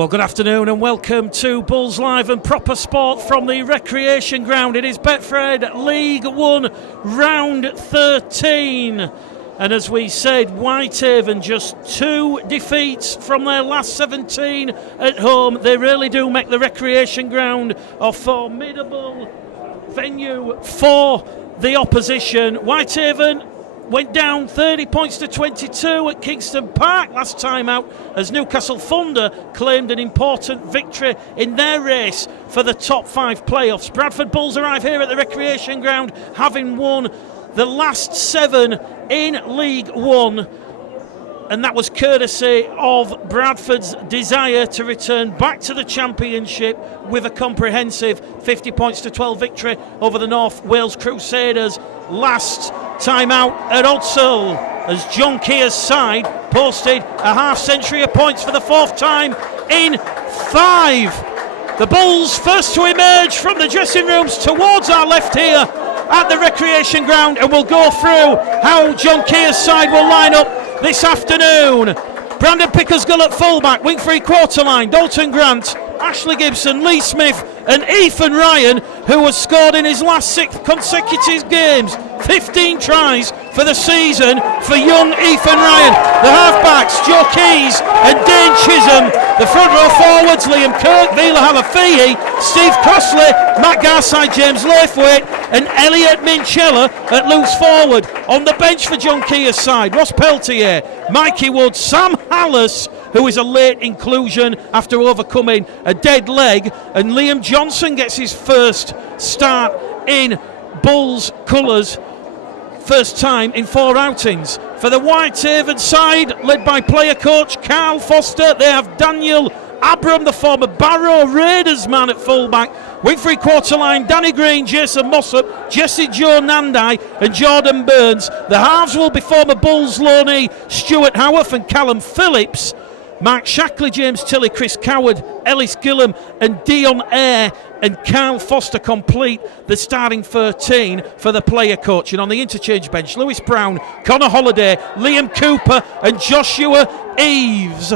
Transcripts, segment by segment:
Well, good afternoon and welcome to Bulls Live and proper sport from the recreation ground. It is Bradford League 1 round 13. And as we said, Whitehaven just 2 defeats from their last 17 at home. They really do make the recreation ground a formidable venue for the opposition. Whitehaven went down 30 points to 22 at Kingston Park last time out as Newcastle Thunder claimed an important victory in their race for the top 5 playoffs. Bradford Bulls arrive here at the recreation ground having won the last 7 in League 1, and that was courtesy of Bradford's desire to return back to the championship with a comprehensive 50 points to 12 victory over the North Wales Crusaders last time out at Odsall, as John Keir's side posted a half-century of points for the 4th time in 5. The Bulls first to emerge from the dressing rooms towards our left here at the recreation ground, and we'll go through how John Keir's side will line up this afternoon. Brandon Pickersgill at fullback, wing 3/4 line, Dalton Grant, Ashley Gibson, Lee Smith and Ethan Ryan, who has scored in his last 6 consecutive games. 15 tries for the season for young Ethan Ryan. The halfbacks, Joe Keys and Dane Chisholm. The front row forwards, Liam Kirk, Vila Halafihi, Steve Crossley, Matt Garside, James Laithwaite and Elliot Minchella at loose forward. On the bench for John Keir's side, Ross Peltier, Mikey Wood, Sam Hallis, who is a late inclusion after overcoming a dead leg, and Liam Johnson gets his first start in Bulls colours, first time in 4 outings. For the Whitehaven side, led by player coach Carl Foster, they have Daniel Abram, the former Barrow Raiders man at fullback. Wing 3/4 line, Danny Green, Jason Mossop, Jesse Joe Nandai and Jordan Burns. The halves will be former Bulls loanee Stuart Howarth and Callum Phillips. Mark Shackley, James Tilley, Chris Coward, Ellis Gillum and Dion Eyre and Carl Foster complete the starting 13 for the player coach. And on the interchange bench, Lewis Brown, Connor Holliday, Liam Cooper and Joshua Eves.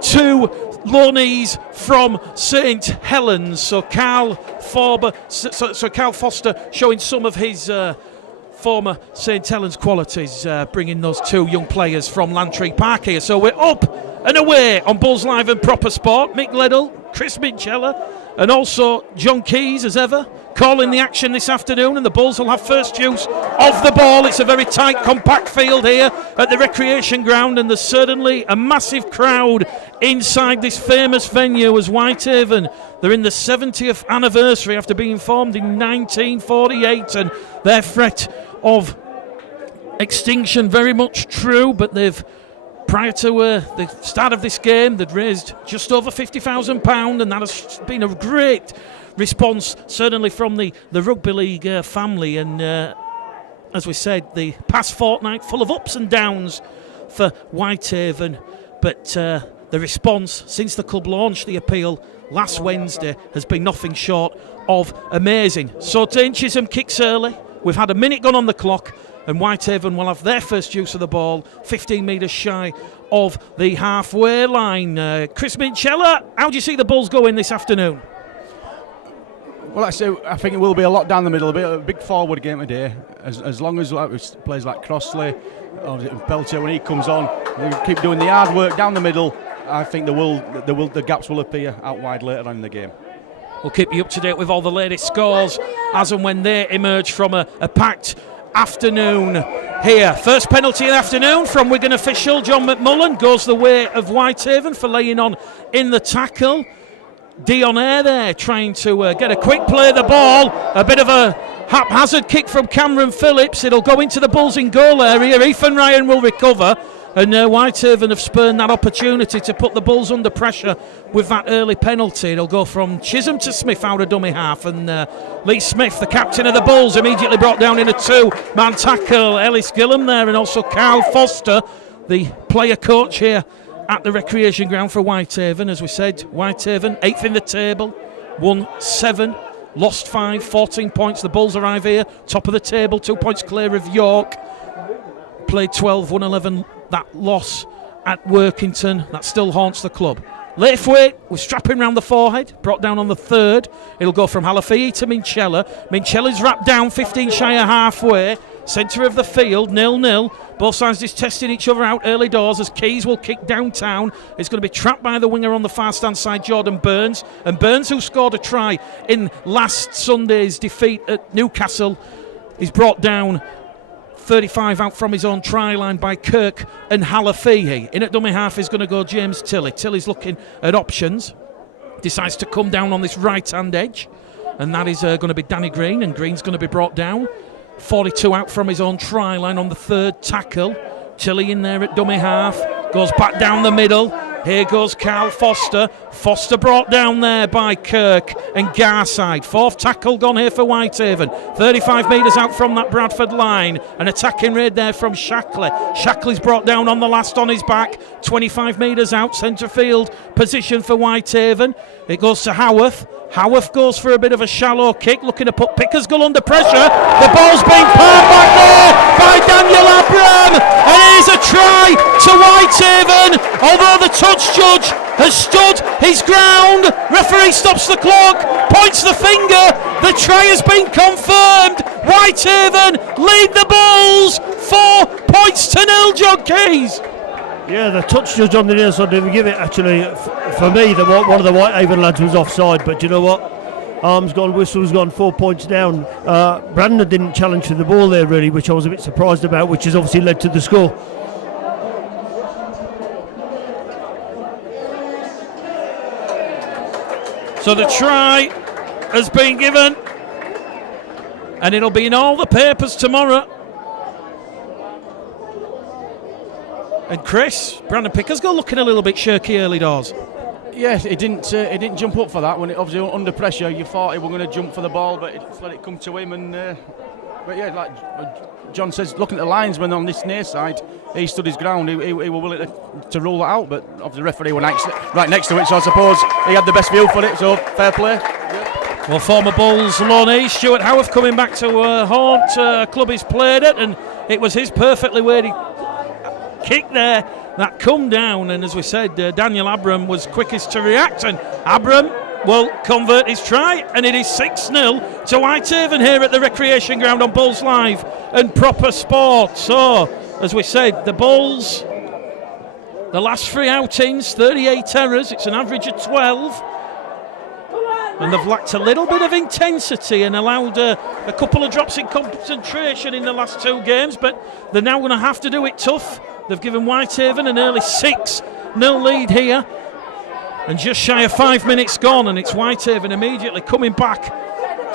2 loanees from St Helens. So Carl Foster showing some of his former St Helens qualities, bringing those 2 young players from Lantree Park here. So we're up and away on Bulls Live and Proper Sport. Mick Liddell, Chris Minchella and also John Keys, as ever, calling the action this afternoon, and the Bulls will have first use of the ball. It's a very tight, compact field here at the recreation ground, and there's certainly a massive crowd inside this famous venue as Whitehaven, they're in the 70th anniversary after being formed in 1948, and their threat of extinction very much true, but they've, prior to the start of this game, they'd raised just over £50,000, and that has been a great response, certainly from the rugby league family. And as we said, the past fortnight full of ups and downs for Whitehaven, but the response since the club launched the appeal last Wednesday has been nothing short of amazing. So Dane Chisholm kicks early. We've had a minute gone on the clock, and Whitehaven will have their first use of the ball, 15 metres shy of the halfway line. Chris Minchella, how do you see the Bulls going this afternoon? Well, I think it will be a lot down the middle, a big forward game today. As long as players like Crossley or Peltier, when he comes on, they keep doing the hard work down the middle, I think the gaps will appear out wide later on in the game. We'll keep you up to date with all the latest scores as and when they emerge from a packed afternoon here. First penalty of the afternoon from Wigan official John McMullen goes the way of Whitehaven for laying on in the tackle. Dion Eyre there trying to get a quick play of the ball. A bit of a haphazard kick from Cameron Phillips. It'll go into the Bulls in goal area. Ethan Ryan will recover. And Whitehaven have spurned that opportunity to put the Bulls under pressure with that early penalty. It'll go from Chisholm to Smith out of dummy half. And Lee Smith, the captain of the Bulls, immediately brought down in a 2-man tackle. Ellis Gillum there, and also Carl Foster, the player coach here at the recreation ground for Whitehaven. As we said, Whitehaven 8th in the table, won 7, lost 5, 14 points. The Bulls arrive here, top of the table, 2 points clear of York. Played 12, won 11. That loss at Workington, that still haunts the club. Laithwaite was strapping round the forehead, brought down on the third. It'll go from Halafii to Minchella. Minchella's wrapped down 15 shy of halfway. Centre of the field, 0-0. Both sides just testing each other out early doors as Keys will kick downtown. It's going to be trapped by the winger on the far stand side, Jordan Burns. And Burns, who scored a try in last Sunday's defeat at Newcastle, is brought down 35 out from his own try line by Kirk and Halafii. In at dummy half is going to go James Tilley. Tilley's looking at options. Decides to come down on this right-hand edge. And that is going to be Danny Green. And Green's going to be brought down. 42 out from his own try line on the third tackle. Tilley in there at dummy half. Goes back down the middle. Here goes Carl Foster. Foster brought down there by Kirk and Garside. Fourth tackle gone here for Whitehaven. 35 metres out from that Bradford line. An attacking raid there from Shackley. Shackley's brought down on the last on his back. 25 metres out, centre field position for Whitehaven. It goes to Howarth. Howarth goes for a bit of a shallow kick, looking to put Pickersgill under pressure. The ball's being palmed back there by Daniel Abram, and it is a try to Whitehaven. Although the touch judge has stood his ground, referee stops the clock, points the finger. The try has been confirmed. Whitehaven lead the Bulls 4 points to 0. John Keys. Yeah, the touch judge on the near side didn't give it. Actually, for me, one of the Whitehaven lads was offside. But you know what? Arms gone, whistle's gone, 4 points down. Brandon didn't challenge for the ball there, really, which I was a bit surprised about, which has obviously led to the score. So the try has been given, and it'll be in all the papers tomorrow. And Chris, Brandon Pickersgill looking a little bit shirky early doors. Yes, he didn't jump up for that when it obviously under pressure. You thought he was going to jump for the ball, but it's let it come to him. And but yeah, like John says, looking at the linesman on this near side, he stood his ground. He was willing to rule it out, but obviously the referee was right next to it. So I suppose he had the best view for it. So fair play. Yeah. Well, former Bulls loanee Stuart Howarth coming back to haunt club he's played at, and it was his perfectly weighted kick there that come down, and as we said, Daniel Abram was quickest to react, and Abram will convert his try, and it is 6-0 to Whitehaven here at the Recreation Ground on Bulls Live and Proper Sport. So, as we said, the Bulls, the last 3 outings, 38 errors, it's an average of 12. And they've lacked a little bit of intensity and allowed a couple of drops in concentration in the last 2 games, but they're now going to have to do it tough. They've given Whitehaven an early 6-0 lead here, and just shy of 5 minutes gone, and it's Whitehaven immediately coming back,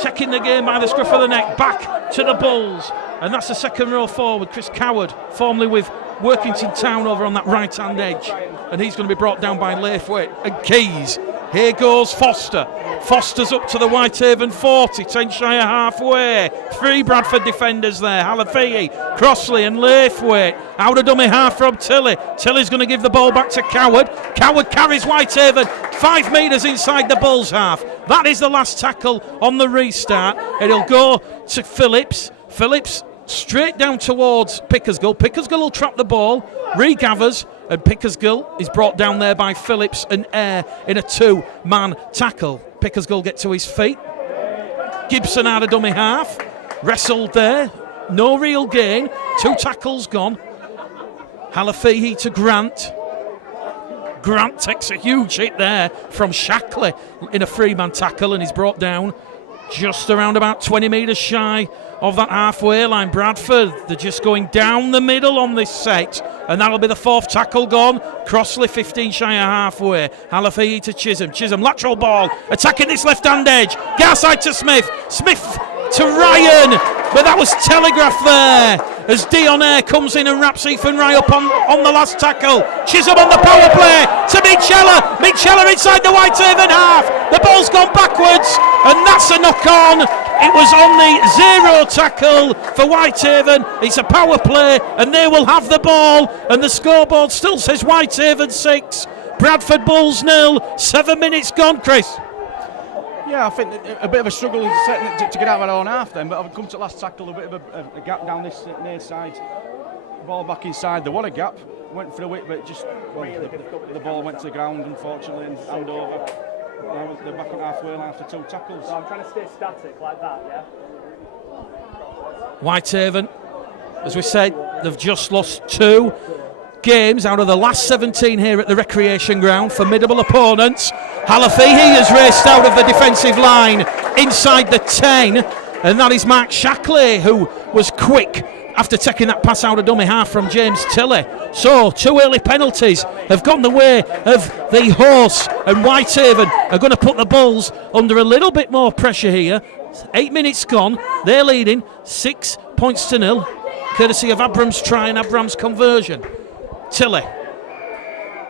taking the game by the scruff of the neck, back to the Bulls. And that's the second row forward, Chris Coward, formerly with Workington Town over on that right-hand edge, and he's going to be brought down by Laithwaite and Keys. Here goes Foster. Foster's up to the Whitehaven 40, 10 shy of halfway. 3 Bradford defenders there. Halafii, Crossley and Laithwaite. Out of dummy half from Tilley. Tilley's going to give the ball back to Coward. Coward carries Whitehaven 5 metres inside the Bulls half. That is the last tackle on the restart. It'll go to Phillips. Phillips straight down towards Pickersgill. Pickersgill will trap the ball, regathers, and Pickersgill is brought down there by Phillips and Eyre in a 2-man tackle. Pickersgill get to his feet. Gibson out of dummy half, wrestled there, no real gain, 2 tackles gone. Halafii to Grant. Grant takes a huge hit there from Shackley in a 3-man tackle, and he's brought down just around about 20 metres shy of that halfway line. Bradford, they're just going down the middle on this set, and that'll be the 4th tackle gone. Crossley 15 shy of halfway. Halafii to Chisholm. Chisholm lateral ball, attacking this left-hand edge. Garside to Smith. Smith to Ryan, but that was telegraphed there as Dion Eyre comes in and wraps Ethan Rye up on the last tackle. Chisholm on the power play to Minchella. Minchella inside the Whitehaven half. The ball's gone backwards, and that's a knock-on. It was on the 0 tackle for Whitehaven. It's a power play, and they will have the ball, and the scoreboard still says Whitehaven 6, Bradford Bulls 0. 7 minutes gone, Chris. Yeah, I think a bit of a struggle to get out of our own half then, but I've come to last tackle, a bit of a gap down this near side. Ball back inside, there was a gap. went for a whip, but just the ball went to the ground, unfortunately, and hand over. Now they're back on halfway line after 2 tackles. So I'm trying to stay static like that, yeah? Whitehaven, as we said, they've just lost 2 games out of the last 17 here at the recreation ground. Formidable opponents. Halafihi has raced out of the defensive line inside the 10, and that is Mark Shackley, who was quick after taking that pass out of dummy half from James Tilley. So 2 early penalties have gone the way of the horse, and Whitehaven are going to put the Bulls under a little bit more pressure here. 8 minutes gone, they're leading 6 points to 0, courtesy of Abram's try and Abram's conversion. Tilley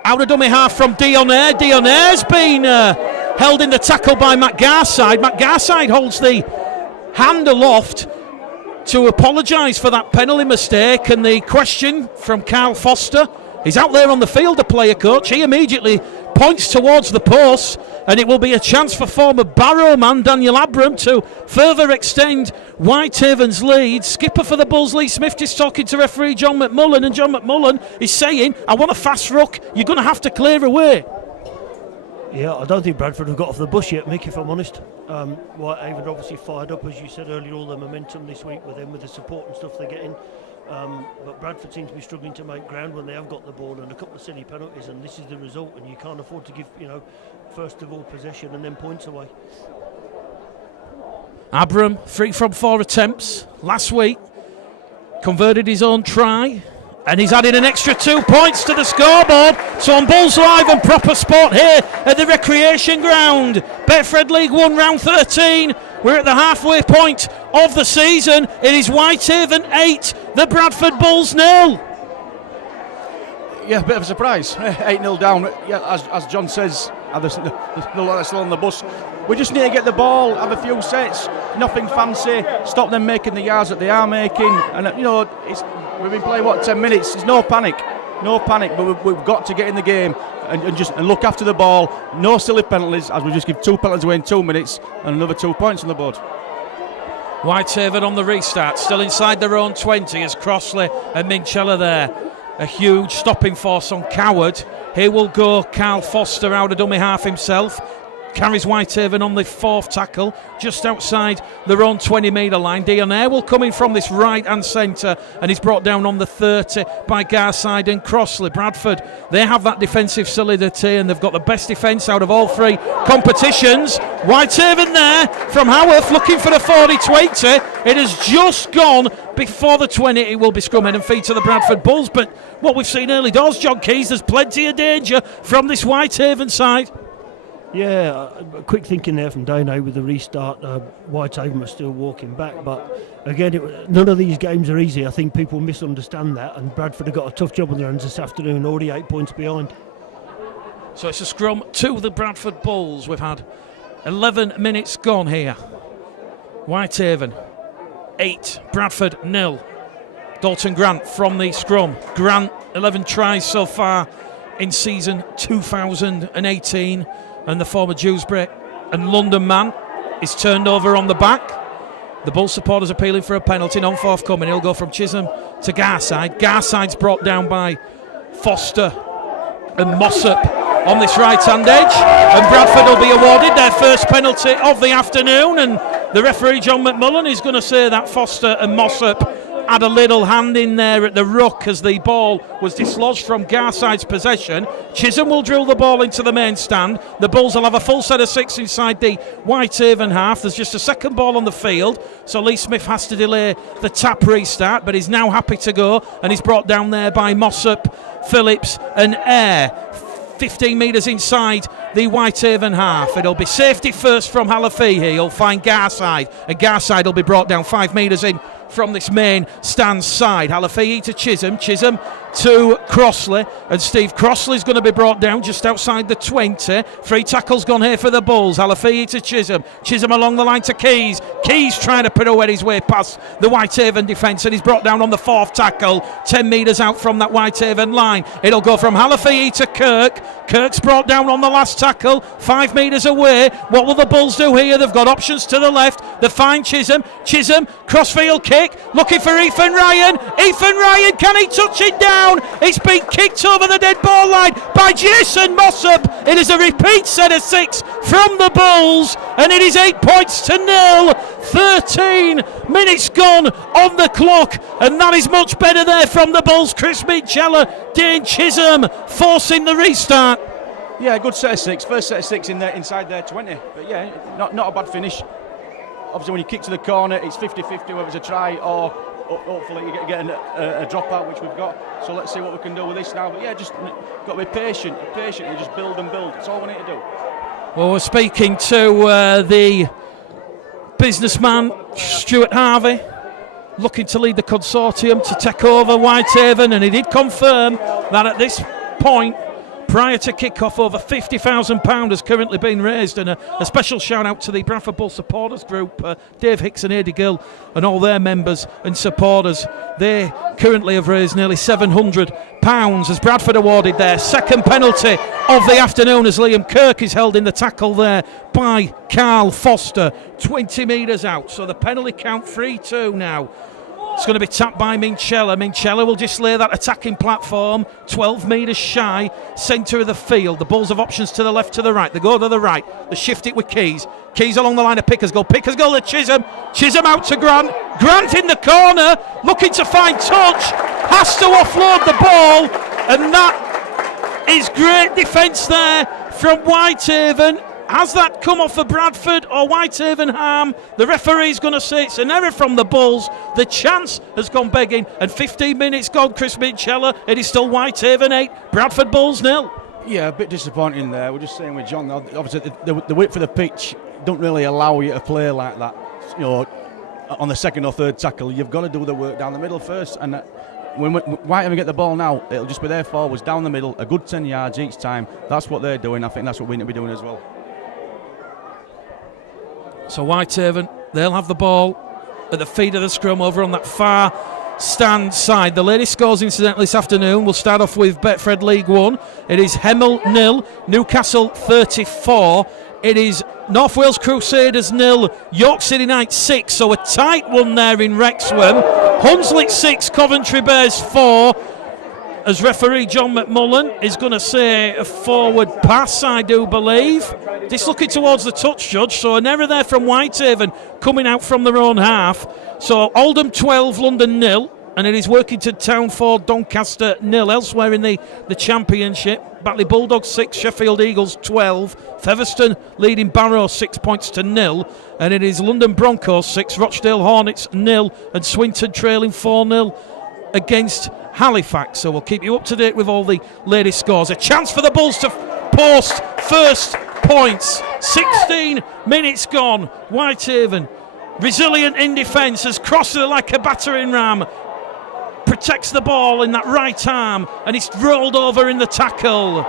out of dummy half from Dionair. Dionair's been held in the tackle by Matt Garside. Matt Garside holds the hand aloft to apologise for that penalty mistake, and the question from Carl Foster, he's out there on the field, the player coach. He immediately points towards the post, and it will be a chance for former Barrow man Daniel Abram to further extend Whitehaven's lead. Skipper for the Bulls, Lee Smith, is talking to referee John McMullen, and John McMullen is saying, I want a fast ruck, you're going to have to clear away. Yeah, I don't think Bradford have got off the bus yet, Mick, if I'm honest. Whitehaven obviously fired up, as you said earlier, all the momentum this week with them, with the support and stuff they're getting. But Bradford seems to be struggling to make ground when they have got the ball, and a couple of silly penalties, and this is the result, and you can't afford to give, first of all possession and then points away. Abram, 3 from 4 attempts last week, converted his own try, and he's added an extra 2 points to the scoreboard. So on Bulls Live and Proper Sport here at the recreation ground, Betfred League 1 round 13. We're at the halfway point of the season. It is Whitehaven 8, the Bradford Bulls 0. Yeah, a bit of a surprise. 8-0 down. Yeah, as John says, they're still on the bus. We just need to get the ball, have a few sets, nothing fancy, stop them making the yards that they are making. And we've been playing 10 minutes. There's no panic, but we've got to get in the game and look after the ball. No silly penalties, as we just give 2 penalties away in 2 minutes and another 2 points on the board. Whitehaven on the restart, still inside their own 20 as Crossley and Minchella there. A huge stopping force on Coward. Here will go Carl Foster out of dummy half himself. Carries Whitehaven on the 4th tackle, just outside their own 20-metre line. Dionair will come in from this right-hand centre, and he's brought down on the 30 by Garside and Crossley. Bradford, they have that defensive solidity, and they've got the best defence out of all 3 competitions. Whitehaven there from Haworth looking for the 40-20. It has just gone before the 20. It will be scrum head and feed to the Bradford Bulls, but what we've seen early doors, John Keys, there's plenty of danger from this Whitehaven side. Yeah, quick thinking there from Dane with the restart. Whitehaven was still walking back, but again, none of these games are easy. I think people misunderstand that, and Bradford have got a tough job on their hands this afternoon, already 8 points behind. So it's a scrum to the Bradford Bulls. We've had 11 minutes gone here. Whitehaven 8, Bradford 0. Dalton Grant from the scrum. Grant, 11 tries so far in season 2018. And the former Dewsbury and London man is turned over on the back. The Bull supporters appealing for a penalty, non forthcoming. He'll go from Chisholm to Garside. Garside's brought down by Foster and Mossop on this right-hand edge. And Bradford will be awarded their first penalty of the afternoon. And the referee, John McMullen, is going to say that Foster and Mossop had a little hand in there at the ruck as the ball was dislodged from Garside's possession. Chisholm will drill the ball into the main stand. The Bulls will have a full set of 6 inside the Whitehaven half. There's just a second ball on the field, so Lee Smith has to delay the tap restart, but he's now happy to go, and he's brought down there by Mossop, Phillips and Eyre. 15 metres inside the Whitehaven half. It'll be safety first from Halafihi. He'll find Garside, and Garside will be brought down 5 metres in from this main stand side. Halafihi to Chisholm, Chisholm to Crossley, and Steve Crossley's going to be brought down just outside the 20. 3 tackles gone here for the Bulls. Halafihi to Chisholm, Chisholm along the line to Keys. Keys trying to pirouette his way past the Whitehaven defence, and he's brought down on the 4th tackle, 10 metres out from that Whitehaven line. It'll go from Halafihi to Kirk. Kirk's brought down on the last tackle, 5 metres away. What will the Bulls do here? They've got options to the left. They find Chisholm, Chisholm, crossfield kick, looking for Ethan Ryan. Ethan Ryan, can he touch it down? down. It's been kicked over the dead ball line by Jason Mossop. It is a repeat set of 6 from the Bulls, and it is 8 points to 0. 13 minutes gone on the clock, and that is much better there from the Bulls. Chris Minchella, Dane Chisholm forcing the restart. Yeah, good set of 6. First set of 6 in there, inside their 20. But yeah, not a bad finish. Obviously, when you kick to the corner, it's 50-50 whether it's a try or hopefully you get a dropout, which we've got. So let's see what we can do with this now. But yeah, just got to be patient and just build and build. That's all we need to do. Well, we're speaking to the businessman, Stuart Harvey, looking to lead the consortium to take over Whitehaven, and he did confirm that at this point, prior to kick-off, over £50,000 has currently been raised, and a special shout-out to the Bradford Bull supporters group, Dave Hicks and Adi Gill, and all their members and supporters. They currently have raised nearly £700 as Bradford awarded their second penalty of the afternoon, as Liam Kirk is held in the tackle there by Carl Foster, 20 metres out. So the penalty count 3-2 now. It's going to be tapped by Minchella. Minchella will just lay that attacking platform 12 metres shy, centre of the field. The Bulls have options to the left, to the right. They go to the right. They shift it with Keys. Keys along the line of Pickers goal. Pickers goal to Chisholm. Chisholm out to Grant. Grant in the corner, looking to find touch. Has to offload the ball. And that is great defence there from Whitehaven. Has that come off for Bradford or Whitehaven harm? The referee's going to say it's an error from the Bulls. The chance has gone begging, and 15 minutes gone. Chris Minchella. It is still Whitehaven 8, Bradford Bulls 0. Yeah, a bit disappointing there. We're just saying with John, obviously the width of the pitch don't really allow you to play like that. You know, on the second or third tackle, you've got to do the work down the middle first. And when Whitehaven get the ball now, it'll just be their forwards down the middle, a good 10 yards each time. That's what they're doing. I think that's what we need to be doing as well. So Whitehaven, they'll have the ball at the feet of the scrum over on that far stand side. The latest scores, incidentally, this afternoon. We'll start off with Betfred League 1. It is Hemel 0, Newcastle 34. It is North Wales Crusaders 0, York City Knights 6. So a tight one there in Wrexham. Hunslet 6, Coventry Bears 4. As referee John McMullen is going to say a forward pass, I do believe. Just looking towards the touch judge, so an error there from Whitehaven coming out from their own half. So Oldham 12, London 0, and it is Workington Town 4, Doncaster 0. Elsewhere in the Championship, Batley Bulldogs 6, Sheffield Eagles 12, Featherstone leading Barrow 6 points to 0, and it is London Broncos 6, Rochdale Hornets 0, and Swinton trailing 4-0 against Halifax. So we'll keep you up to date with all the latest scores. A chance for the Bulls to post first points. 16 minutes gone. Whitehaven, resilient in defence, has crossed it like a battering ram. Protects the ball in that right arm, and it's rolled over in the tackle.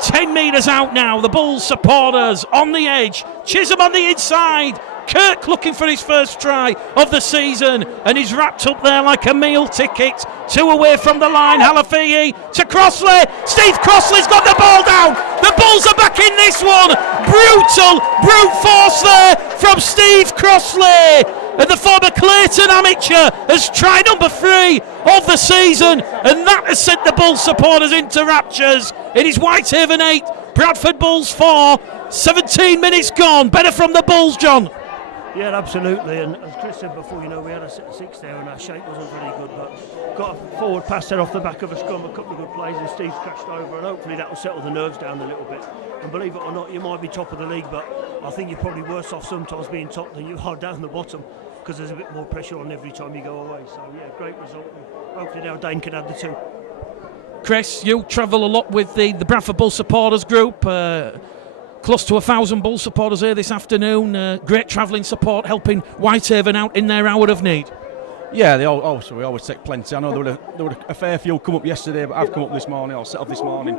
10 metres out now. The Bulls supporters on the edge. Chisholm on the inside. Kirk looking for his first try of the season, and he's wrapped up there like a meal ticket. 2 away from the line. Halafihi to Crossley. Steve Crossley's got the ball down. The Bulls are back in this one. Brute force there from Steve Crossley. And the former Clayton amateur has tried number 3 of the season, and that has sent the Bulls supporters into raptures. It is Whitehaven 8, Bradford Bulls 4. 17 minutes gone. Better from the Bulls, John. Yeah, absolutely, and as Chris said before, you know, we had a set of 6 there and our shape wasn't very good, but got a forward pass there off the back of a scrum, a couple of good plays, and Steve's crashed over, and hopefully that will settle the nerves down a little bit. And believe it or not, you might be top of the league, but I think you're probably worse off sometimes being top than you are down the bottom, because there's a bit more pressure on every time you go away. So yeah, great result, and hopefully now Dane can add the 2. Chris, you travel a lot with the Bradford Bull supporters group. Close to 1,000 Bull supporters here this afternoon. Great travelling support, helping Whitehaven out in their hour of need. Yeah, we always take plenty. I know there were a fair few come up yesterday, but I've come up this morning, or set up this morning.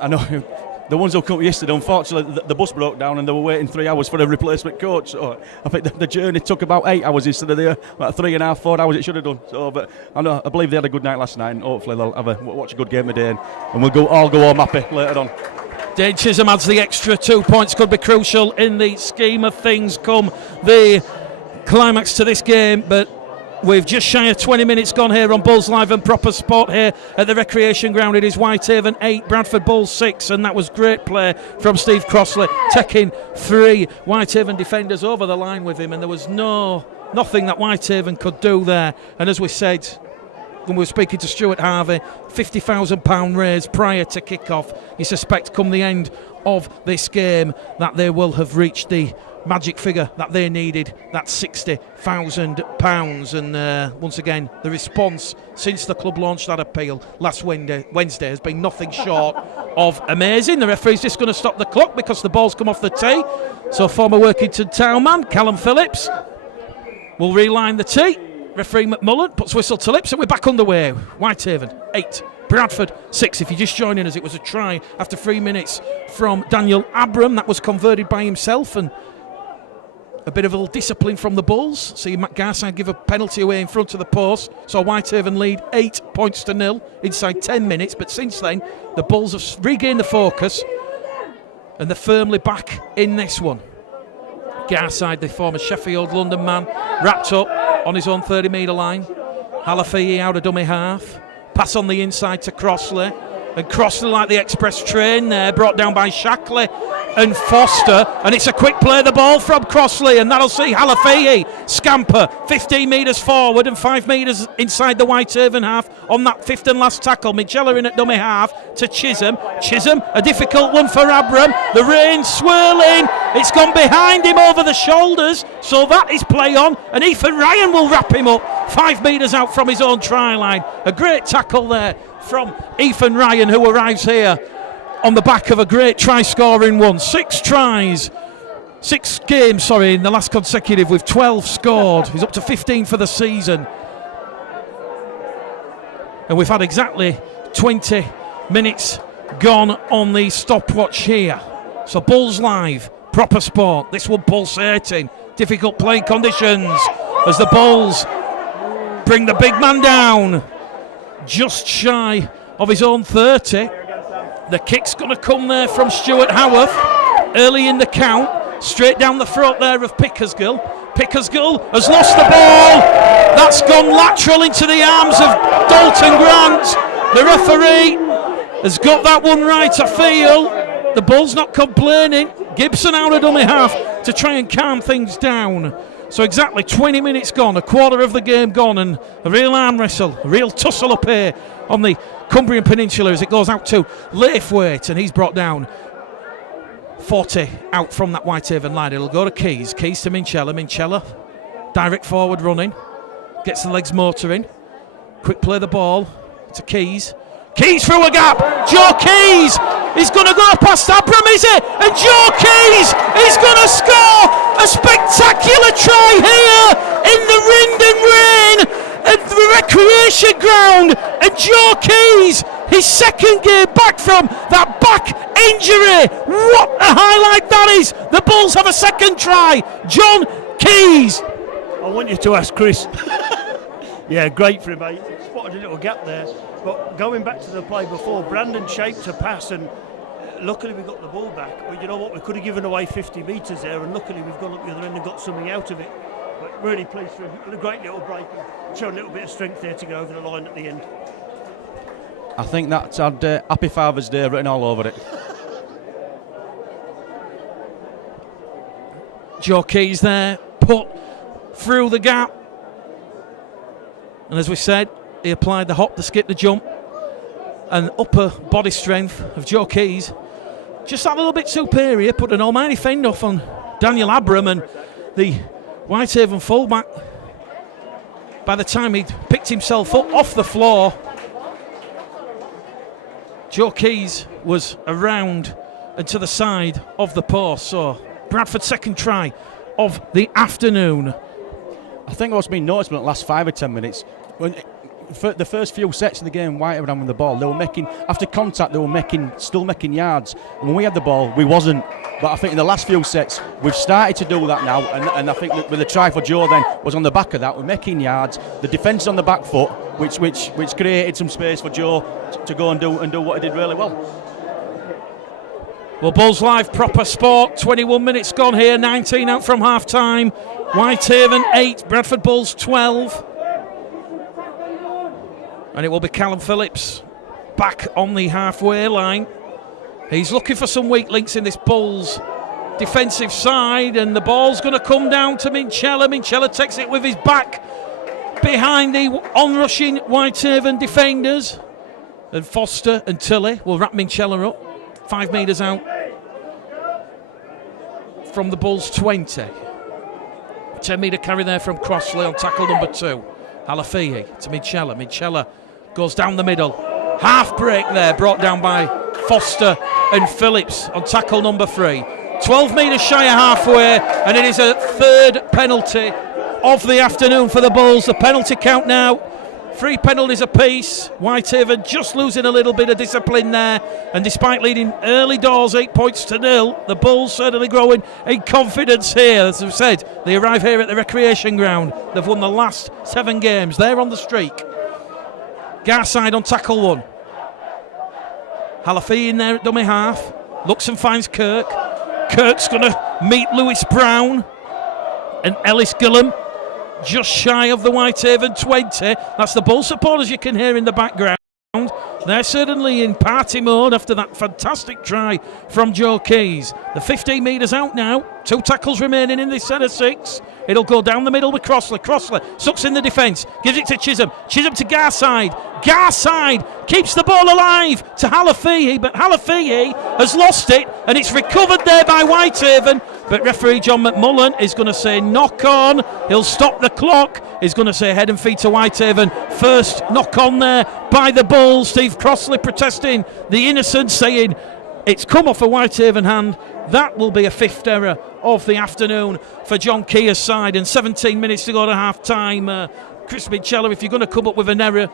I know the ones who come up yesterday, unfortunately, the bus broke down and they were waiting 3 hours for a replacement coach. So I think the journey took about 8 hours instead of about 3.5, 4 hours it should have done. So, but I believe they had a good night last night, and hopefully they'll watch a good game today, and we'll all go home happy later on. Dane Chisholm adds the extra 2 points, could be crucial in the scheme of things come the climax to this game, but We've just shy of 20 minutes gone here on Bulls Live and Proper Sport here at the Recreation Ground. It is Whitehaven 8, Bradford Bulls 6, and that was great play from Steve Crossley, taking 3 Whitehaven defenders over the line with him, and there was nothing that Whitehaven could do there. And as we said when we were speaking to Stuart Harvey, £50,000 raise prior to kick-off. You suspect come the end of this game that they will have reached the magic figure that they needed, that's £60,000. And once again, the response since the club launched that appeal last Wednesday has been nothing short of amazing. The referee's just going to stop the clock because the ball's come off the tee. So former Workington Town man Callum Phillips will reline the tee. Referee McMullen puts whistle to lips and we're back underway. Whitehaven 8, Bradford 6. If you're just joining us, it was a try after 3 minutes from Daniel Abram. That was converted by himself, and a bit of ill discipline from the Bulls. See Matt Garside give a penalty away in front of the post. So Whitehaven lead 8 points to 0 inside 10 minutes. But since then, the Bulls have regained the focus and they're firmly back in this one. Garside, the former Sheffield London man, wrapped up on his own 30-metre line. Halafihi out of dummy half. Pass on the inside to Crossley. And Crossley, like the express train there, brought down by Shackley and Foster. And it's a quick play, the ball from Crossley, and that'll see Halafihi scamper 15 metres forward and 5 metres inside the Whitehaven half on that fifth and last tackle. Mitchella in at dummy half to Chisholm. Chisholm, a difficult one for Abram. The rain swirling. It's gone behind him over the shoulders. So that is play on, and Ethan Ryan will wrap him up 5 metres out from his own try line. A great tackle there from Ethan Ryan, who arrives here on the back of a great try-scoring one. 6 games in the last consecutive with 12 scored. He's up to 15 for the season. And we've had exactly 20 minutes gone on the stopwatch here. So Bulls Live, Proper Sport, this one pulsating. Difficult playing conditions as the Bulls bring the big man down. Just shy of his own 30. The kick's going to come there from Stuart Howarth early in the count. Straight down the throat there of Pickersgill. Pickersgill has lost the ball. That's gone lateral into the arms of Dalton Grant. The referee has got that one right, I feel. The Bulls not complaining. Gibson out of dummy half to try and calm things down. So exactly 20 minutes gone, a quarter of the game gone, and a real arm wrestle, a real tussle up here on the Cumbrian Peninsula as it goes out to Laithwaite, and he's brought down 40 out from that Whitehaven line. It'll go to Keys to Minchella, direct forward running, gets the legs motoring, quick play the ball to Keys through a gap, Joe Keys is going to go past Abram, is it? And Joe Keys is going to score a spectacular try here in the wind and rain at the Recreation Ground. And Joe Keys, his second game back from that back injury. What a highlight that is. The Bulls have a second try. John Keys. I want you to ask Chris. Yeah, great for him, mate. Spotted a little gap there. But going back to the play before, Brandon shaped a pass and luckily we got the ball back. But you know what, we could have given away 50 metres there, and luckily we've gone up the other end and got something out of it. But really pleased for him. A great little break and showing a little bit of strength there to go over the line at the end. I think that's had Happy Father's Day written all over it. Joe Keys there, put through the gap. And as we said, he applied the hop, the skip, the jump, and upper body strength of Joe Keys. Just that little bit superior, put an almighty fend off on Daniel Abram, and the Whitehaven fullback, by the time he'd picked himself up off the floor, Joe Keys was around and to the side of the post. So Bradford's second try of the afternoon. I think what's been noticeable in the last 5 or 10 minutes, when the first few sets of the game, Whitehaven with the ball, they were making, after contact, they were still making yards. And when we had the ball, we wasn't. But I think in the last few sets, we've started to do that now. And I think that with the try for Joe then was on the back of that. We're making yards. The defence on the back foot, which created some space for Joe to go and do what he did really well. Well, Bulls Live, Proper Sport, 21 minutes gone here, 19 out from half time. Whitehaven 8, Bradford Bulls 12. And it will be Callum Phillips back on the halfway line. He's looking for some weak links in this Bulls defensive side, and the ball's going to come down to Minchella. Minchella takes it with his back behind the onrushing Whitehaven defenders. And Foster and Tilley will wrap Minchella up 5 metres out from the Bulls 20. 10 metre carry there from Crossley on tackle number 2. Halafihi to Minchella. Minchella goes down the middle. Half break there, brought down by Foster and Phillips on tackle number 3. 12 metres shy of halfway, and it is a third penalty of the afternoon for the Bulls. The penalty count now, 3 penalties apiece. Whitehaven just losing a little bit of discipline there, and despite leading early doors 8 points to 0, the Bulls certainly growing in confidence here. As I've said, they arrive here at the recreation ground. They've won the last 7 games. They're on the streak. Garside on tackle 1. Halafi in there at dummy half. Looks and finds Kirk. Kirk's going to meet Lewis Brown and Ellis Gillum just shy of the Whitehaven 20. That's the Bull supporters you can hear in the background. They're certainly in party mode after that fantastic try from Joe Keys. The 15 metres out now. 2 tackles remaining in this set of 6. It'll go down the middle with Crossley. Crossley sucks in the defence. Gives it to Chisholm. Chisholm to Garside. Garside keeps the ball alive to Halafihi, but Halafihi has lost it, and it's recovered there by Whitehaven. But referee John McMullen is going to say knock on. He'll stop the clock. He's going to say head and feet to Whitehaven. First knock on there by the Bulls. Steve Crossley protesting the innocent, saying it's come off a Whitehaven hand. That will be a 5th error of the afternoon for John Keir's side, and 17 minutes to go to half time. Chris Minchella, if you're going to come up with an error,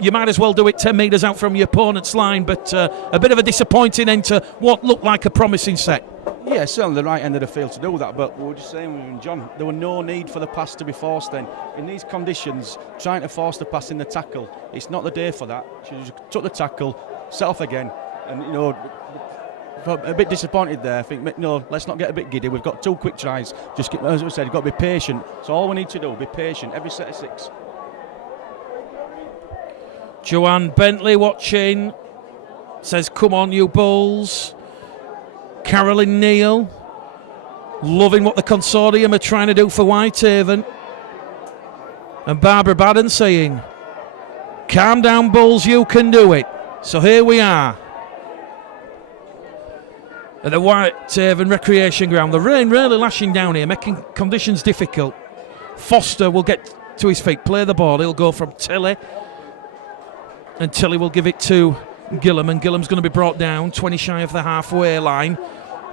you might as well do it 10 metres out from your opponent's line, but a bit of a disappointing end to what looked like a promising set. Yeah, certainly the right end of the field to do that, but we were just saying, John, there was no need for the pass to be forced then. In these conditions, trying to force the pass in the tackle, it's not the day for that. She just took the tackle, set off again, and, you know, a bit disappointed there. I think, no, let's not get a bit giddy. We've got 2 quick tries. Just, as we said, you've got to be patient. So all we need to do, be patient, every set of 6. Joanne Bentley watching, says, come on, you Bulls. Carolyn Neal, loving what the consortium are trying to do for Whitehaven. And Barbara Baden saying, calm down, Bulls, you can do it. So here we are at the Whitehaven Recreation Ground. The rain really lashing down here, making conditions difficult. Foster will get to his feet, play the ball. He'll go from Tilley, and Tilley will give it to Gillum, and Gillum's going to be brought down 20 shy of the halfway line.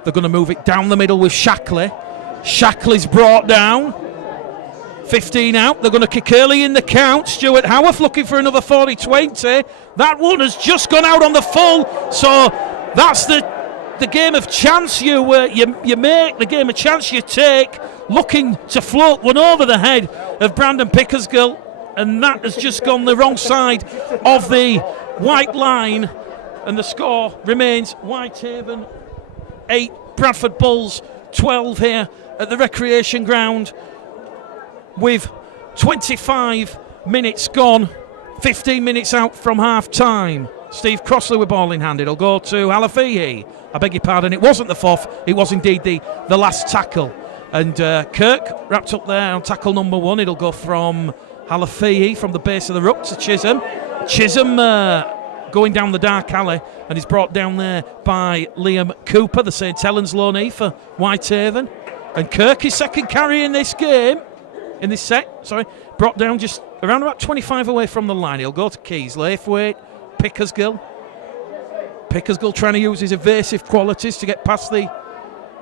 They're going to move it down the middle with Shackley. Shackley's brought down. 15 out. They're going to kick early in the count. Stuart Howarth looking for another 40-20. That one has just gone out on the full. So that's the game of chance you make, the game of chance you take, looking to float one over the head of Brandon Pickersgill, and that has just gone the wrong side of the white line, and the score remains Whitehaven 8, Bradford Bulls 12 here at the recreation ground with 25 minutes gone, 15 minutes out from half time. Steve Crossley with ball in hand. It'll go to Halafihi. I beg your pardon, it wasn't the 4th, it was indeed the last tackle. And Kirk wrapped up there on tackle number 1. It'll go from Halafihi from the base of the ruck to Chisholm. Chisholm going down the dark alley, and he's brought down there by Liam Cooper, the St Helens loanee for Whitehaven. And Kirk, his second carry in this game, in this set, brought down just around about 25 away from the line. He'll go to Keys, Laithwaite, Pickersgill. Pickersgill trying to use his evasive qualities to get past the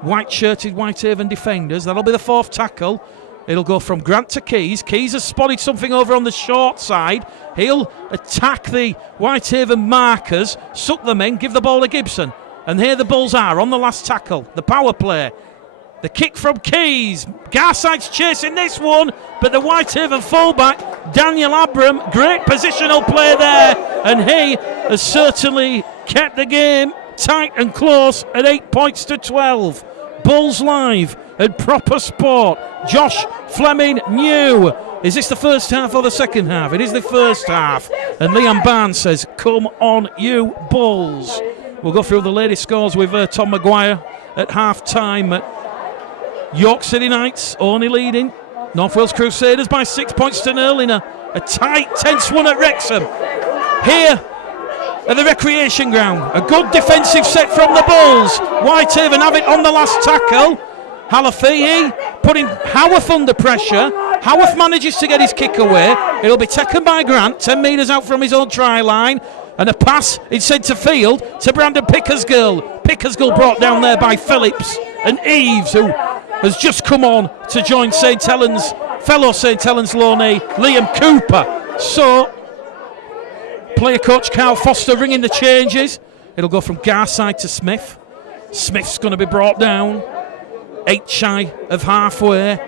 white-shirted Whitehaven defenders. That'll be the 4th tackle. It'll go from Grant to Keys. Keys has spotted something over on the short side. He'll attack the Whitehaven markers, suck them in, give the ball to Gibson. And here the Bulls are on the last tackle. The power play. The kick from Keys. Garside's chasing this one, but the Whitehaven fullback, Daniel Abram, great positional play there. And he has certainly kept the game tight and close at 8 points to 12. Bulls Live and Proper Sport. Josh Fleming New Is this the first half or the second half? It is the first half. And Liam Barnes says, come on, you Bulls. We'll go through the latest scores with Tom Maguire at half-time. York City Knights only leading North Wales Crusaders by 6 points to 0 in a tight, tense one at Wrexham. Here at the recreation ground, a good defensive set from the Bulls. Whitehaven have it on the last tackle. Halafihi putting Howarth under pressure. Howarth manages to get his kick away. It'll be taken by Grant, 10 metres out from his own try line. And a pass in centre field to Brandon Pickersgill. Pickersgill brought down there by Phillips and Eves, who has just come on to join St Helens, fellow St Helens loanee Liam Cooper. So, player coach Carl Foster ringing the changes. It'll go from Garside to Smith. Smith's going to be brought down. 8 shy of halfway.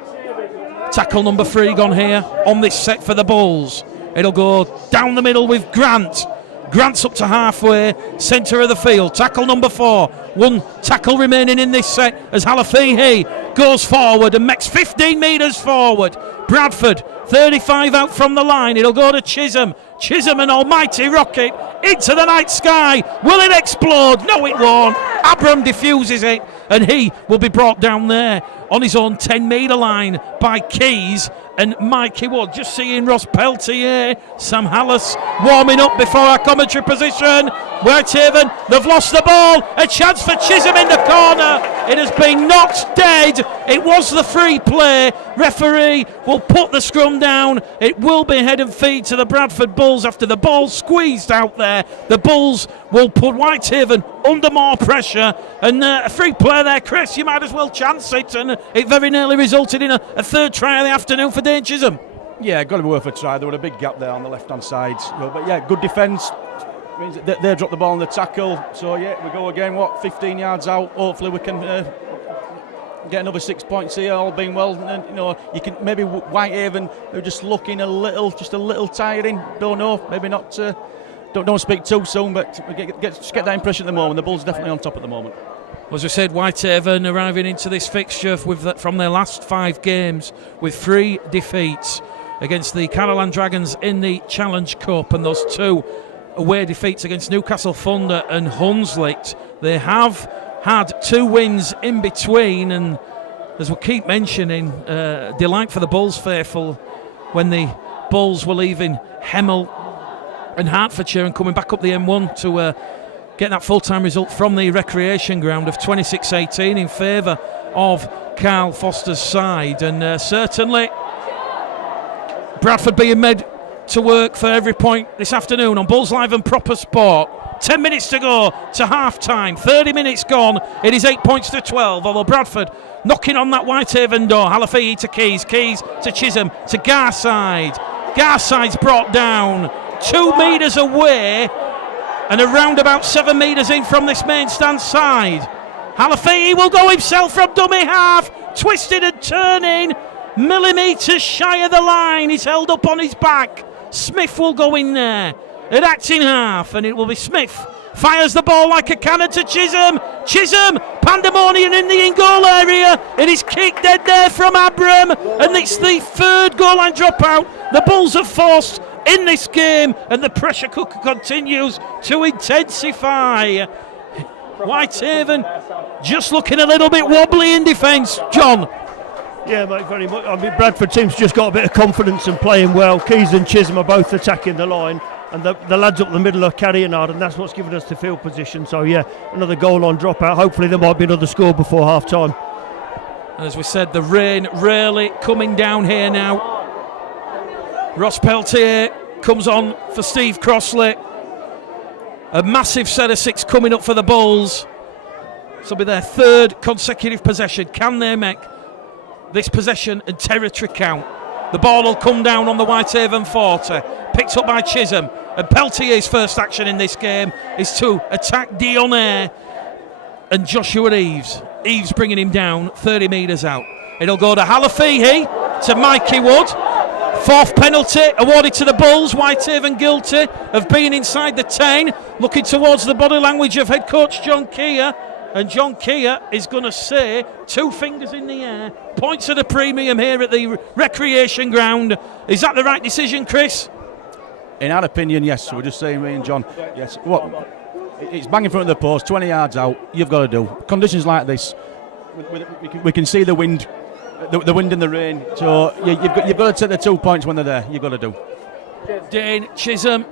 Tackle number 3 gone here on this set for the Bulls. It'll go down the middle with Grant. Grant's up to halfway, centre of the field. Tackle number 4. 1 tackle remaining in this set as Halafihi goes forward and makes 15 metres forward. Bradford, 35 out from the line. It'll go to Chisholm. Chisholm, an almighty rocket into the night sky. Will it explode? No, it won't. Abram diffuses it, and he will be brought down there on his own 10-metre line by Keys and Mikey Wood. Just seeing Ross Peltier, Sam Hallis warming up before our commentary position. Whitehaven, they've lost the ball. A chance for Chisholm in the corner. It has been knocked dead. It was the free play. Referee will put the scrum down. It will be head and feet to the Bradford Bulls after the ball squeezed out there. The Bulls will put Whitehaven under more pressure. And a free play there, Chris. You might as well chance it. And it very nearly resulted in a third try of the afternoon for Dane Chisholm. Yeah, got to be worth a try. There was a big gap there on the left-hand side. But yeah, good defence. Means that they dropped the ball on the tackle. So yeah, we go again, 15 yards out. Hopefully we can get another 6 points here, all being well. And, you can maybe Whitehaven, they're just looking just a little tiring. Don't know, maybe not. Don't speak too soon, but just get that impression at the moment. The Bulls are definitely on top at the moment. As we said, Whitehaven arriving into this fixture from their last 5 games with 3 defeats against the Caroline Dragons in the Challenge Cup, and those 2 away defeats against Newcastle Thunder and Hunslet. They have had 2 wins in between, and as we keep mentioning, delight for the Bulls faithful when the Bulls were leaving Hemel and Hertfordshire and coming back up the M1 to get that full-time result from the recreation ground of 26-18 in favour of Carl Foster's side. And certainly Bradford being made to work for every point this afternoon on Bulls Live and Proper Sport. 10 minutes to go to half-time, 30 minutes gone. It is 8 points to 12, although Bradford knocking on that Whitehaven door. Halafihi to Keys, Keys to Chisholm, to Garside. Garside's brought down 2 metres away and around about 7 metres in from this main stand side. Halafihi will go himself from dummy half, twisted and turning, millimetres shy of the line. He's held up on his back. Smith will go in there at acting half, and it will be Smith. Fires the ball like a cannon to Chisholm. Chisholm, pandemonium in the in-goal area. It is kicked dead there from Abram, and it's the 3rd goal line dropout the Bulls have forced in this game, and the pressure cooker continues to intensify. Whitehaven just looking a little bit wobbly in defence, John. Yeah, mate, very much. I mean, Bradford team's just got a bit of confidence and playing well. Keys and Chisholm are both attacking the line, and the lads up the middle are carrying hard, and that's what's given us the field position. So yeah, another goal on dropout. Hopefully there might be another score before half time. And as we said, the rain really coming down here now. Ross Peltier comes on for Steve Crossley. A massive set of 6 coming up for the Bulls. This will be their 3rd consecutive possession. Can they make this possession and territory count? The ball will come down on the Whitehaven 40. Picked up by Chisholm. And Peltier's first action in this game is to attack Dionne and Joshua Eves. Eves bringing him down 30 metres out. It'll go to Halafihi, to Mikey Wood. 4th penalty awarded to the Bulls. Whitehaven guilty of being inside the 10. Looking towards the body language of head coach John Keir. And John Keir is going to say, 2 fingers in the air, points at a premium here at the recreation ground. Is that the right decision, Chris? In our opinion, yes. We're just saying, me and John, yes. It's bang in front of the post, 20 yards out. You've got to do. Conditions like this, we can see the wind, the wind and the rain. So you've got to take the 2 points when they're there. You've got to do. Dane Chisholm,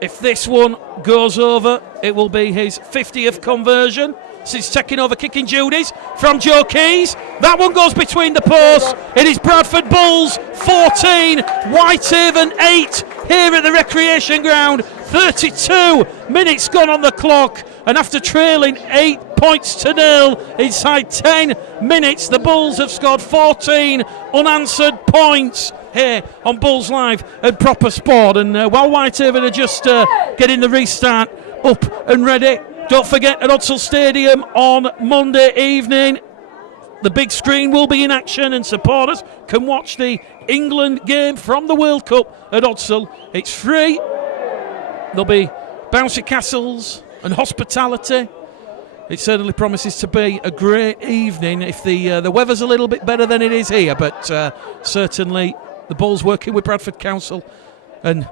if this one goes over, it will be his 50th conversion since taking over kicking duties from Joe Keys. That one goes between the posts. It is Bradford Bulls 14, Whitehaven 8 here at the recreation ground. 32 minutes gone on the clock, and after trailing 8-0 inside 10 minutes, the Bulls have scored 14 unanswered points here on Bulls Live and Proper Sport. And while Whitehaven are just getting the restart up and ready, don't forget at Odsal Stadium on Monday evening, the big screen will be in action and supporters can watch the England game from the World Cup at Odsal. It's free. There'll be bouncy castles and hospitality. It certainly promises to be a great evening if the weather's a little bit better than it is here, but certainly the Bulls working with Bradford Council, and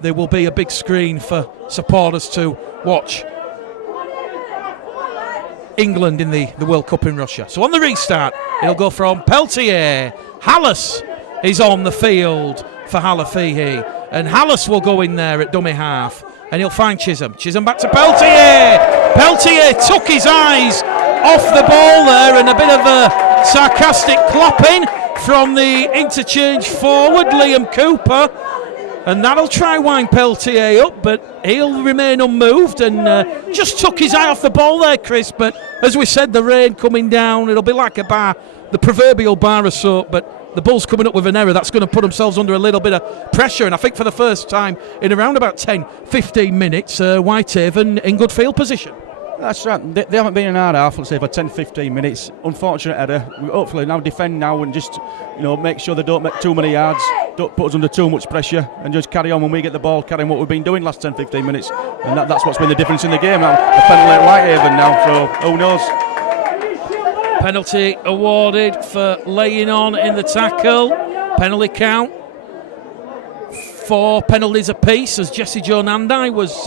there will be a big screen for supporters to watch England in the World Cup in Russia. So on the restart, it'll go from Peltier. Hallis is on the field for Halafihi, and Hallis will go in there at dummy half, and he'll find Chisholm. Chisholm back to Peltier. Peltier took his eyes off the ball there, and a bit of a sarcastic clapping from the interchange forward, Liam Cooper. And that'll try wind Peltier up, but he'll remain unmoved and just took his eye off the ball there, Chris. But as we said, the rain coming down, it'll be like a bar, the proverbial bar of soap. But the Bulls coming up with an error, that's going to put themselves under a little bit of pressure. And I think for the first time in around about 10-15 minutes, Whitehaven in good field position. That's right. They haven't been in our half, let's say, for 10-15 minutes. Unfortunate error. We hopefully now defend now and just, make sure they don't make too many yards, don't put us under too much pressure, and just carry on when we get the ball, carrying what we've been doing last 10-15 minutes. And that's what's been the difference in the game now. A penalty at Whitehaven now, so who knows? Penalty awarded for laying on in the tackle. Penalty count 4 penalties apiece as Jesse Joe Nandai was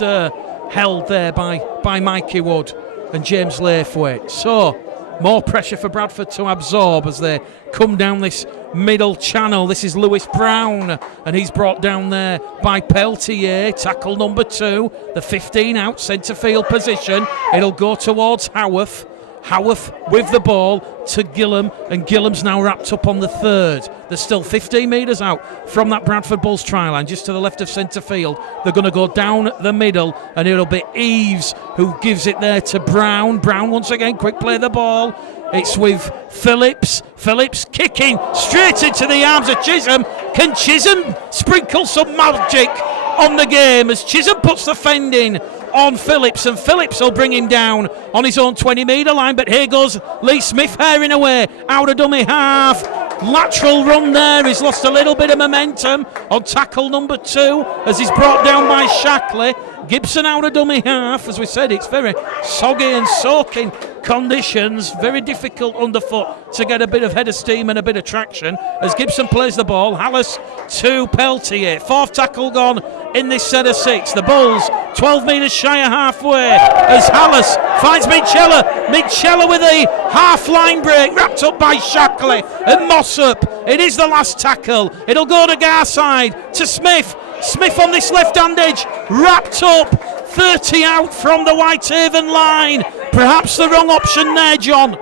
held there by Mikey Wood and James Laithwaite. So more pressure for Bradford to absorb as they come down this middle channel. This is Lewis Brown, and he's brought down there by Peltier. Tackle number 2, the 15 out centre field position. It'll go towards Howarth. Howarth with the ball to Gillam, and Gillam's now wrapped up on the 3rd. They're still 15 metres out from that Bradford Bulls try line, just to the left of centre field. They're going to go down the middle, and it'll be Eves who gives it there to Brown. Brown once again, quick play the ball. It's with Phillips. Phillips kicking straight into the arms of Chisholm. Can Chisholm sprinkle some magic on the game as Chisholm puts the fend in on Phillips, and Phillips will bring him down on his own 20-metre line, but here goes Lee Smith herring away out of dummy half. Lateral run there, he's lost a little bit of momentum on tackle number 2 as he's brought down by Shackley. Gibson out of dummy half. As we said, it's very soggy and soaking conditions, very difficult underfoot to get a bit of head of steam and a bit of traction as Gibson plays the ball. Hallis to Peltier, 4th tackle gone in this set of 6. The Bulls 12 metres shy of halfway as Hallis finds Mitchella with a half line break, wrapped up by Shackley and Mossop. It is the last tackle. It'll go to Garside to Smith. Smith on this left-hand edge, wrapped up, 30 out from the Whitehaven line. Perhaps the wrong option there, John.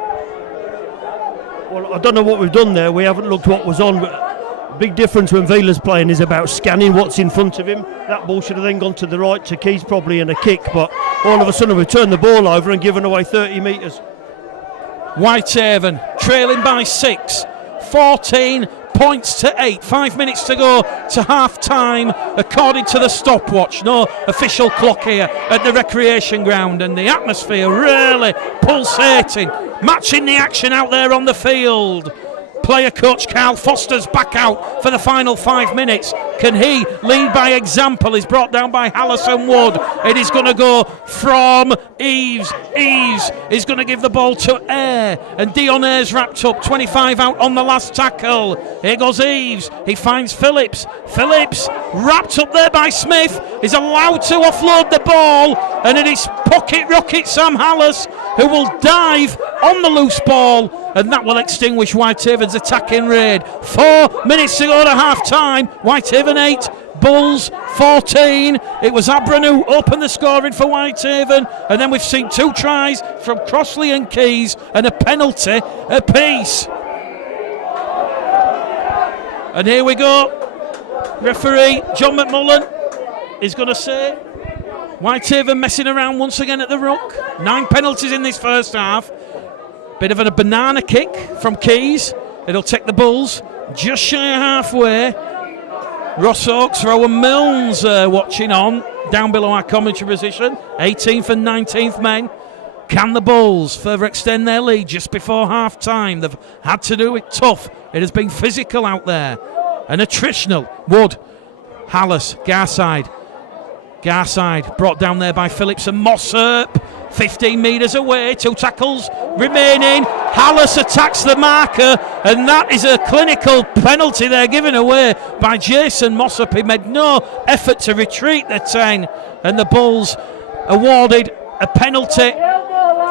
Well, I don't know what we've done there. We haven't looked what was on. But big difference when Vela's playing is about scanning what's in front of him. That ball should have then gone to the right to Keys probably in a kick, but all of a sudden we've turned the ball over and given away 30 metres. Whitehaven trailing by 6, 14 points to 8, 5 minutes to go to half time according to the stopwatch. No official clock here at the recreation ground, and the atmosphere really pulsating, matching the action out there on the field. player coach Carl Foster's back out for the final 5 minutes. Can he lead by example? He's brought down by Allison Wood. It is going to go from Eves. Eves is going to give the ball to Eyre, and Dion Eyre's wrapped up. 25 out on the last tackle. Here goes Eves. He finds Phillips. Phillips wrapped up there by Smith is allowed to offload the ball, and it is pocket rocket Sam Hallas who will dive on the loose ball, and that will extinguish Whitehaven's attacking raid. 4 minutes to go to half time. Whitehaven 8, Bulls 14. It was Abram who opened the scoring for Whitehaven, and then we've seen 2 tries from Crossley and Keys and a penalty apiece. And here we go. Referee John McMullen is going to say Whitehaven messing around once again at the ruck. 9 penalties in this first half. Bit of a banana kick from Keys. It'll take the Bulls just shy of halfway. Ross Oakes, Rowan Milnes watching on down below our commentary position. 18th and 19th men. Can the Bulls further extend their lead just before half time? They've had to do it tough. It has been physical out there and attritional. Wood, Hallas, Garside. Garside brought down there by Phillips and Mossop. 15 metres away, 2 tackles remaining. Hallas attacks the marker, and that is a clinical penalty there given away by Jason Mossop. He made no effort to retreat the 10, and the Bulls awarded a penalty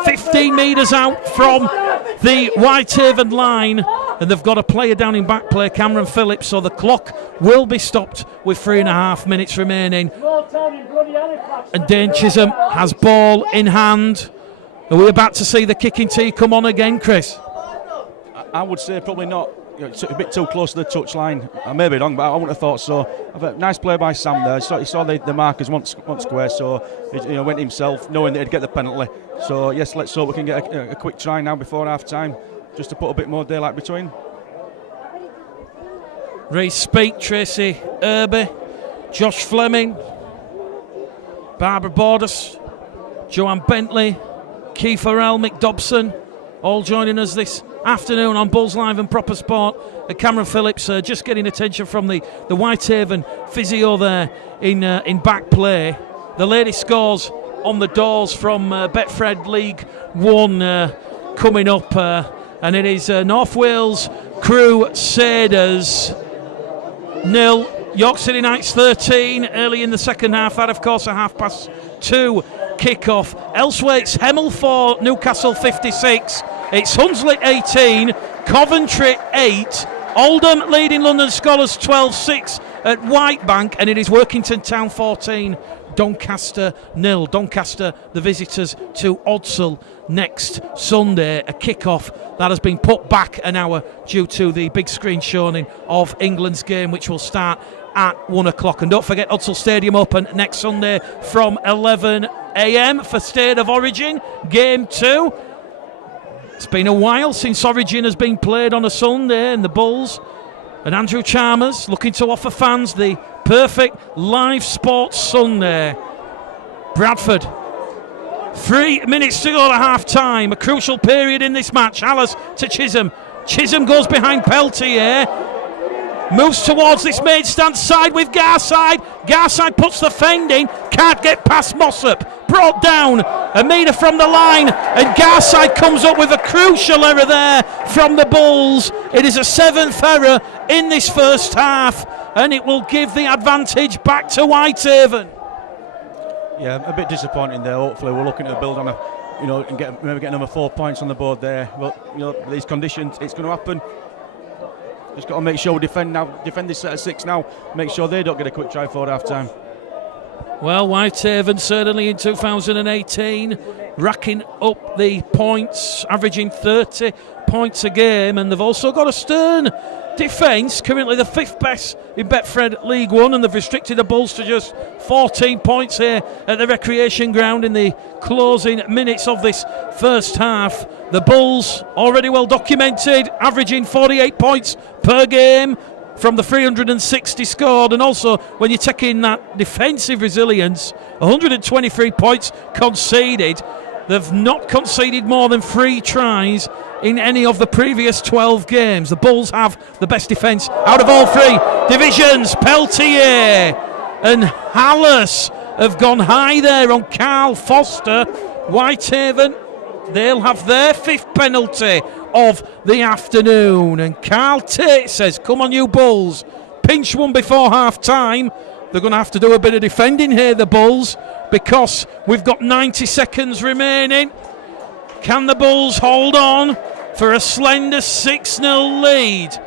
15 metres out from the Whitehaven line, and they've got a player down in back play, Cameron Phillips, so the clock will be stopped with 3.5 minutes remaining. And Dane Chisholm has ball in hand. Are we about to see the kicking tee come on again, Chris? I would say probably not. It's a bit too close to the touchline. I may be wrong, but I wouldn't have thought so. Nice play by Sam there. He saw the markers once square, so he went himself, knowing that he'd get the penalty. So yes, let's hope we can get a quick try now before half time, just to put a bit more daylight between. Reece Speak, Tracy Irby, Josh Fleming, Barbara Borders, Joanne Bentley, Keith Farrell, Mick Dobson, all joining us this afternoon on Bulls Live and Proper Sport. Cameron Phillips just getting attention from the Whitehaven physio there in back play. The latest scores on the doors from Betfred League 1 coming up, and it is North Wales Crusaders 0, York City Knights 13 early in the second half. That of course a 2:30 kick-off. Elsewhere it's Hemel 4, Newcastle 56. It's Hunslet 18, Coventry 8, Oldham leading London Scholars 12-6 at Whitebank, and it is Workington Town 14, Doncaster 0. Doncaster the visitors to Odsal next Sunday. A kick-off that has been put back an hour due to the big screen showing of England's game, which will start at 1 o'clock. And don't forget, Odsal Stadium open next Sunday from 11 a.m. for State of Origin Game 2. It's been a while since Origin has been played on a Sunday, and the Bulls and Andrew Chalmers looking to offer fans the perfect live sports Sunday. Bradford, 3 minutes to go to half time, a crucial period in this match. Hallas to Chisholm. Chisholm goes behind Peltier, moves towards this main stand side with Garside. Garside puts the fend in, can't get past Mossop. Brought down, Amina from the line, and Garside comes up with a crucial error there from the Bulls. It is a 7th error in this first half, and it will give the advantage back to Whitehaven. Yeah, a bit disappointing there. Hopefully we're looking to build on and get another 4 points on the board there. But these conditions, it's going to happen. Just got to make sure we defend this set of 6 now. Make sure they don't get a quick try for half time. Well, Whitehaven certainly in 2018 racking up the points, averaging 30 points a game, and they've also got a stern defence, currently the 5th best in Betfred League 1, and they've restricted the Bulls to just 14 points here at the Recreation Ground in the closing minutes of this first half. The Bulls, already well documented, averaging 48 points per game from the 360 scored, and also when you take in that defensive resilience, 123 points conceded. They've not conceded more than 3 tries in any of the previous 12 games. The Bulls have the best defence out of all 3 divisions. Peltier and Hallis have gone high there on Carl Foster. Whitehaven, they'll have their 5th penalty of the afternoon. And Carl Tate says, come on you Bulls, pinch one before half time. They're going to have to do a bit of defending here, the Bulls, because we've got 90 seconds remaining. Can the Bulls hold on for a slender 6-0 lead?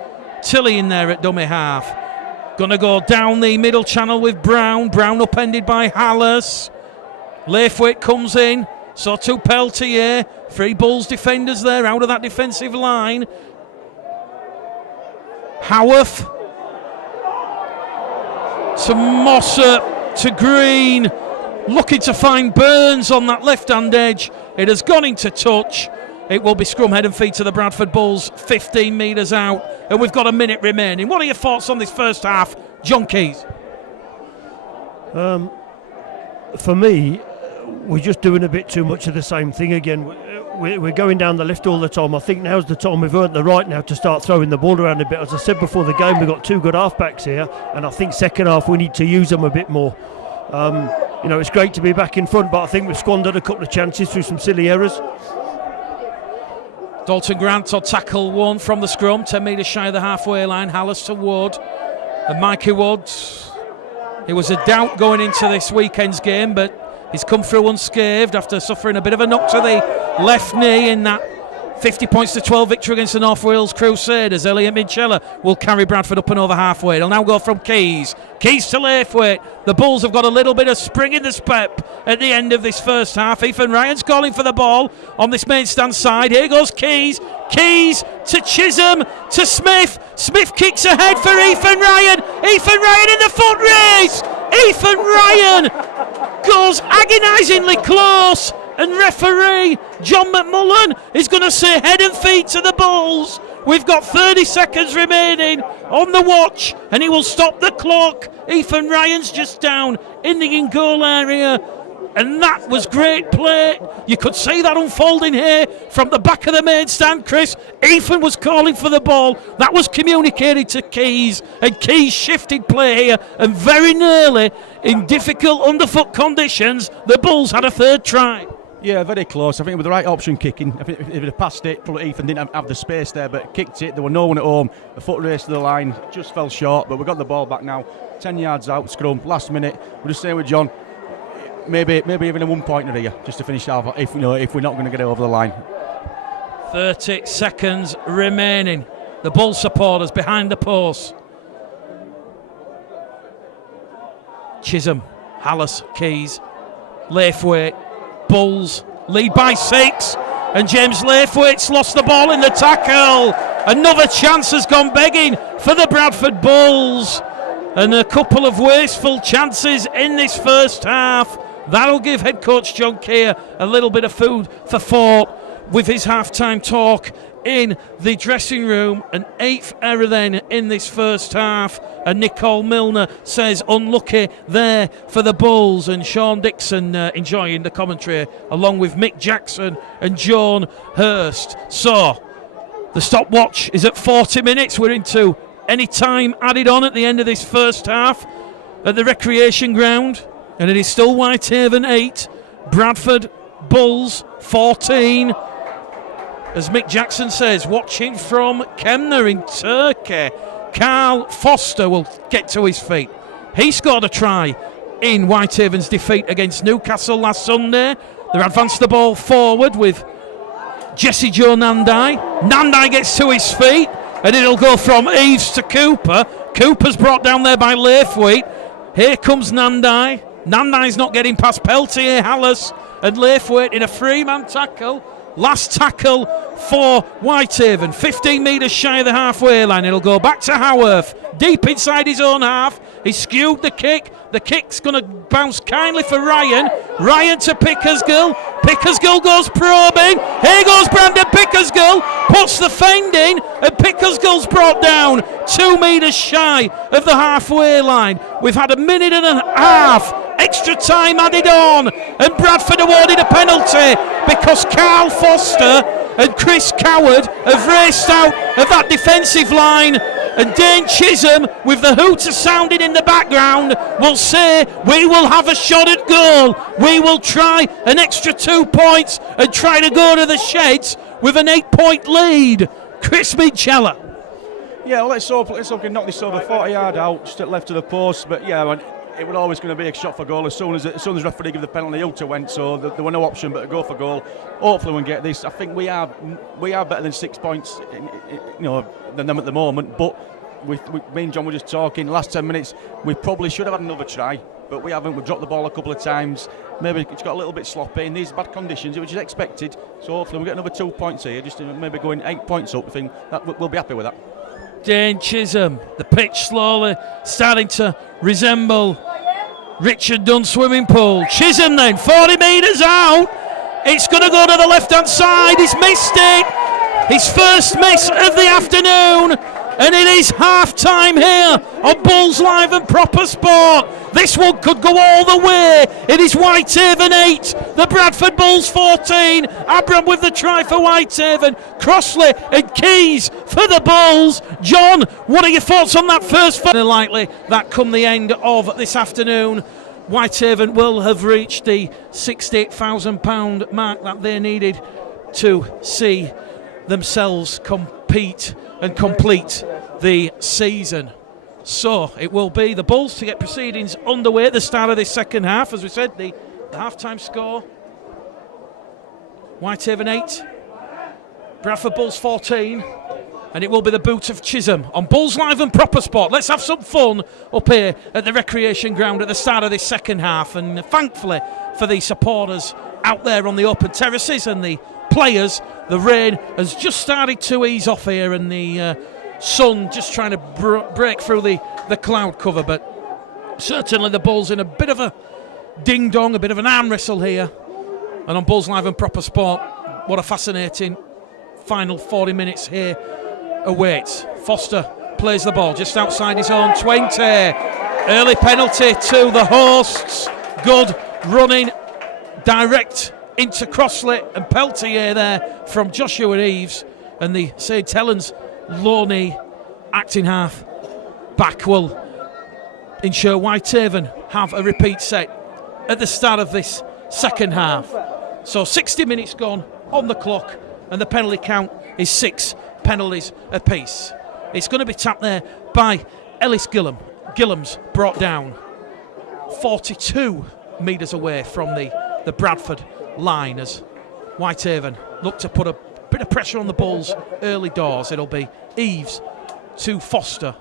Tilly in there at dummy half. Going to go down the middle channel with Brown. Brown upended by Hallis. Laithwaite comes in. So to Peltier. 3 Bulls defenders there out of that defensive line. Howarth to Mossop to Green, looking to find Burns on that left-hand edge. It has gone into touch. It will be scrum head and feet to the Bradford Bulls, 15 metres out, and we've got a minute remaining. What are your thoughts on this first half, John Keys? For me, we're just doing a bit too much of the same thing again. We're going down the left all the time. I think now's the time we've earned the right now to start throwing the ball around a bit. As I said before the game, we've got 2 good half-backs here, and I think second half we need to use them a bit more. It's great to be back in front, but I think we've squandered a couple of chances through some silly errors. Dalton Grant will tackle one from the scrum, 10 metres shy of the halfway line. Hallis to Wood, and Mikey Wood. It was a doubt going into this weekend's game, but he's come through unscathed after suffering a bit of a knock to the left knee in that 50 points to 12 victory against the North Wales Crusaders. Elliot Minchella will carry Bradford up and over halfway. It'll now go from Keys. Keys to Laithwaite. The Bulls have got a little bit of spring in the step at the end of this first half. Ethan Ryan's calling for the ball on this main stand side. Here goes Keys. Keys to Chisholm to Smith. Smith kicks ahead for Ethan Ryan. Ethan Ryan in the foot race. Ethan Ryan goes agonisingly close, and referee John McMullen is going to say head and feet to the Bulls. We've got 30 seconds remaining on the watch, and he will stop the clock. Ethan Ryan's just down in the in-goal area, and that was great play. You could see that unfolding here from the back of the main stand, Chris. Ethan was calling for the ball. That was communicated to Keys, and Keys shifted play here, and very nearly, in difficult underfoot conditions, the Bulls had a 3rd try. Yeah, very close. I think with the right option kicking, if he'd have passed it, probably Ethan didn't have the space there, but kicked it. There were no one at home. The foot race to the line just fell short, but we've got the ball back now. 10 yards out, scrum, last minute. We're just saying with John, maybe even a 1-pointer here, just to finish off, if we're not going to get it over the line. 30 seconds remaining. The Bull supporters behind the post. Chisholm, Hallis, Keys, Laithwaite. Bulls lead by 6, and James Laithwaite's lost the ball in the tackle. Another chance has gone begging for the Bradford Bulls, and a couple of wasteful chances in this first half. That'll give head coach John Keir a little bit of food for thought with his half-time talk in the dressing room. An 8th error then in this first half, and Nicole Milner says unlucky there for the Bulls, and Sean Dixon enjoying the commentary along with Mick Jackson and Joan Hurst. So the stopwatch is at 40 minutes. We're into any time added on at the end of this first half at the recreation ground, and it is still Whitehaven 8, Bradford Bulls 14. As Mick Jackson says, watching from Kemner in Turkey, Carl Foster will get to his feet. He scored a try in Whitehaven's defeat against Newcastle last Sunday. They've advanced the ball forward with Jesse Joe Nandai. Nandai gets to his feet, and it'll go from Eves to Cooper. Cooper's brought down there by Laithwaite. Here comes Nandai. Nandai's not getting past Peltier, Hallis, and Laithwaite in a 3-man tackle. Last tackle for Whitehaven, 15 metres shy of the halfway line. It'll go back to Howarth, deep inside his own half. He skewed the kick. The kick's going to bounce kindly for Ryan. Ryan to Pickersgill. Pickersgill goes probing. Here goes Brandon Pickersgill. Puts the fend in, and Pickersgill's brought down 2 metres shy of the halfway line. We've had a minute and a half extra time added on, and Bradford awarded a penalty because Carl Foster and Chris Coward have raced out of that defensive line, and Dane Chisholm, with the hooter sounding in the background, will say we will have a shot at goal. We will try an extra 2 points and try to go to the sheds with an 8-point lead. Chris Minchella. Yeah, well, let's hope we can knock this over 40 yard out, just at left of the post. But yeah, it was always going to be a shot for goal as soon as referee gave the penalty. Hooter went, so there were no option but to go for goal. Hopefully we can get this. I think we are better than 6 points, than them at the moment. But me and John were just talking. Last 10 minutes, we probably should have had another try, but we haven't. We've dropped the ball a couple of times. Maybe it's got a little bit sloppy in these bad conditions, which is expected. So hopefully we get another 2 points here, just maybe going 8 points up. I think that we'll be happy with that. Dane Chisholm, the pitch slowly starting to resemble Richard Dunn swimming pool. Chisholm then, 40 metres out. It's going to go to the left-hand side. He's missed it. His first miss of the afternoon. And it is half-time here on Bulls Live and Proper Sport. This one could go all the way. It is Whitehaven 8, the Bradford Bulls 14. Abram with the try for Whitehaven. Crossley and Keys for the Bulls. John, what are your thoughts on that first? Likely that come the end of this afternoon, Whitehaven will have reached the £68,000 mark that they needed to see themselves compete and complete the season. So it will be the Bulls to get proceedings underway at the start of this second half. As we said, the half-time score, Whitehaven 8, Bradford Bulls 14, and it will be the boot of Chisholm on Bulls Live and Proper Sport. Let's have some fun up here at the recreation ground at the start of this second half, and thankfully for the supporters out there on the open terraces and the players, the rain has just started to ease off here, and the sun just trying to break through the cloud cover. But certainly the Bulls in a bit of a ding-dong, a bit of an arm wrestle here. And on Bulls Live and Proper Sport, what a fascinating final 40 minutes here awaits. Foster plays the ball just outside his own 20. Early penalty to the hosts. Good running direct into Crossley and Peltier there from Joshua Eves, and the St Helens low knee acting half back will ensure Whitehaven have a repeat set at the start of this second half. So 60 minutes gone on the clock, and the penalty count is 6 penalties apiece. It's going to be tapped there by Ellis Gillam. Gillam's brought down 42 metres away from the Bradford line as Whitehaven look to put a bit of pressure on the Bulls early doors. It'll be Eves to Foster,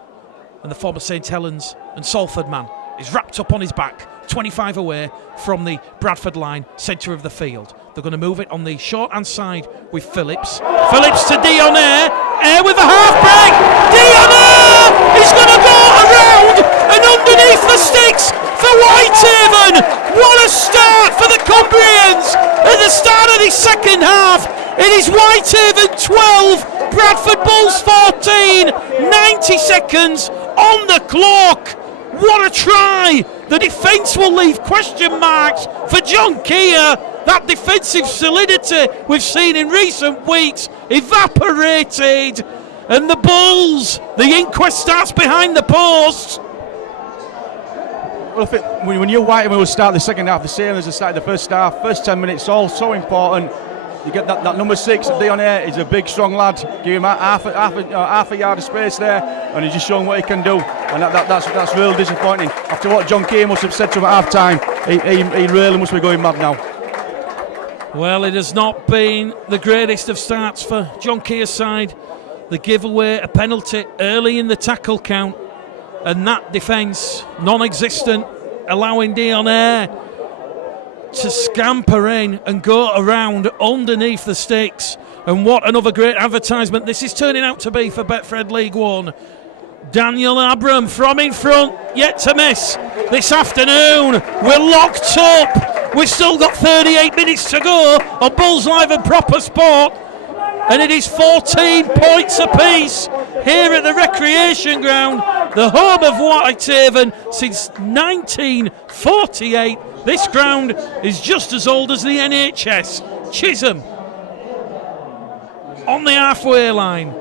and the former St Helens and Salford man is wrapped up on his back, 25 away from the Bradford line, centre of the field. They're going to move it on the short-hand side with Phillips. Phillips to Dionnaire. Air with the half-break. Dionnaire is going to go around and underneath the sticks for Whitehaven. What a start for the Cumbrians at the start of the second half. It is Whitehaven 12, Bradford Bulls 14. 90 seconds on the clock. What a try. The defence will leave question marks for John Keir. That defensive solidity we've seen in recent weeks evaporated, and the Bulls, the inquest starts behind the posts. Well, I think when you Whitehaven will start the second half the same as the start of the first half, first 10 minutes all so important. You get that number 6, Dionnaire, is a big strong lad. Give him half a yard of space there, and he's just showing what he can do. And that's real disappointing. After what John Keir must have said to him at half time, he really must be going mad now. Well, it has not been the greatest of starts for John Keir's side. They give away a penalty early in the tackle count, and that defence non-existent, allowing Dionnaire to scamper in and go around underneath the sticks. And what another great advertisement this is turning out to be for Betfred League One. Daniel Abram from in front, yet to miss this afternoon. We're locked up. We've still got 38 minutes to go on Bulls Live and Proper Sport, and it is 14 points apiece here at the recreation ground. the home of Whitehaven since 1948. This ground is just as old as the NHS. Chisholm on the halfway line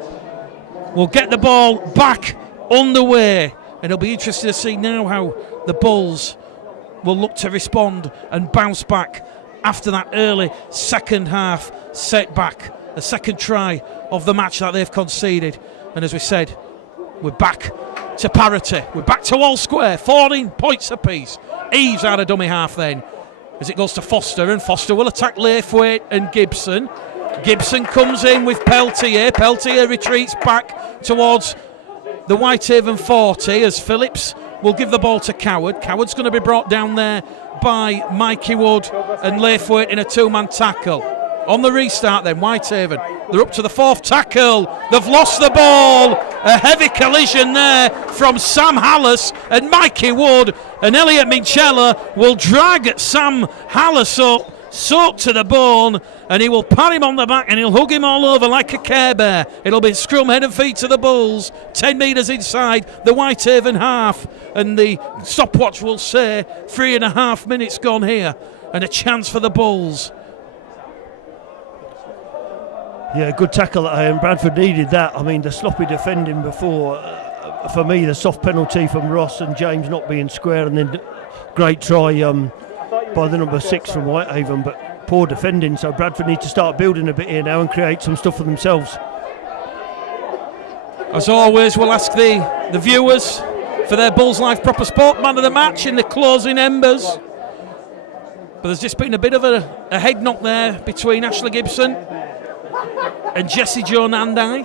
will get the ball back underway, and it'll be interesting to see now how the Bulls will look to respond and bounce back after that early second half setback, the second try of the match that they've conceded. And as we said, we're back to parity, we're back to all square, 14 points apiece. Eves out of dummy half then as it goes to Foster, and Foster will attack Laithwaite and Gibson. Gibson comes in with Peltier. Peltier retreats back towards the Whitehaven 40 as Phillips will give the ball to Coward. Coward's going to be brought down there by Mikey Wood and Laithwaite in a two-man tackle. On the restart then, Whitehaven, they're up to the fourth tackle. They've lost the ball. A heavy collision there from Sam Hallis and Mikey Wood. And Elliot Minchella will drag Sam Hallis up, soaked to the bone, and he will pat him on the back and he'll hug him all over like a Care Bear. It'll be scrum, head and feet to the Bulls, 10 metres inside the Whitehaven half, and the stopwatch will say 3.5 minutes gone here, and a chance for the Bulls. Yeah, good tackle, and Bradford needed that. I mean, the sloppy defending before, for me, the soft penalty from Ross and James not being square, and then great try by the number 6 from Whitehaven, but poor defending. So Bradford need to start building a bit here now and create some stuff for themselves. As always, we'll ask the viewers for their Bulls Live Proper Sport man of the match in the closing embers. But there's just been a bit of a head knock there between Ashley Gibson and Jesse Joe Nandai.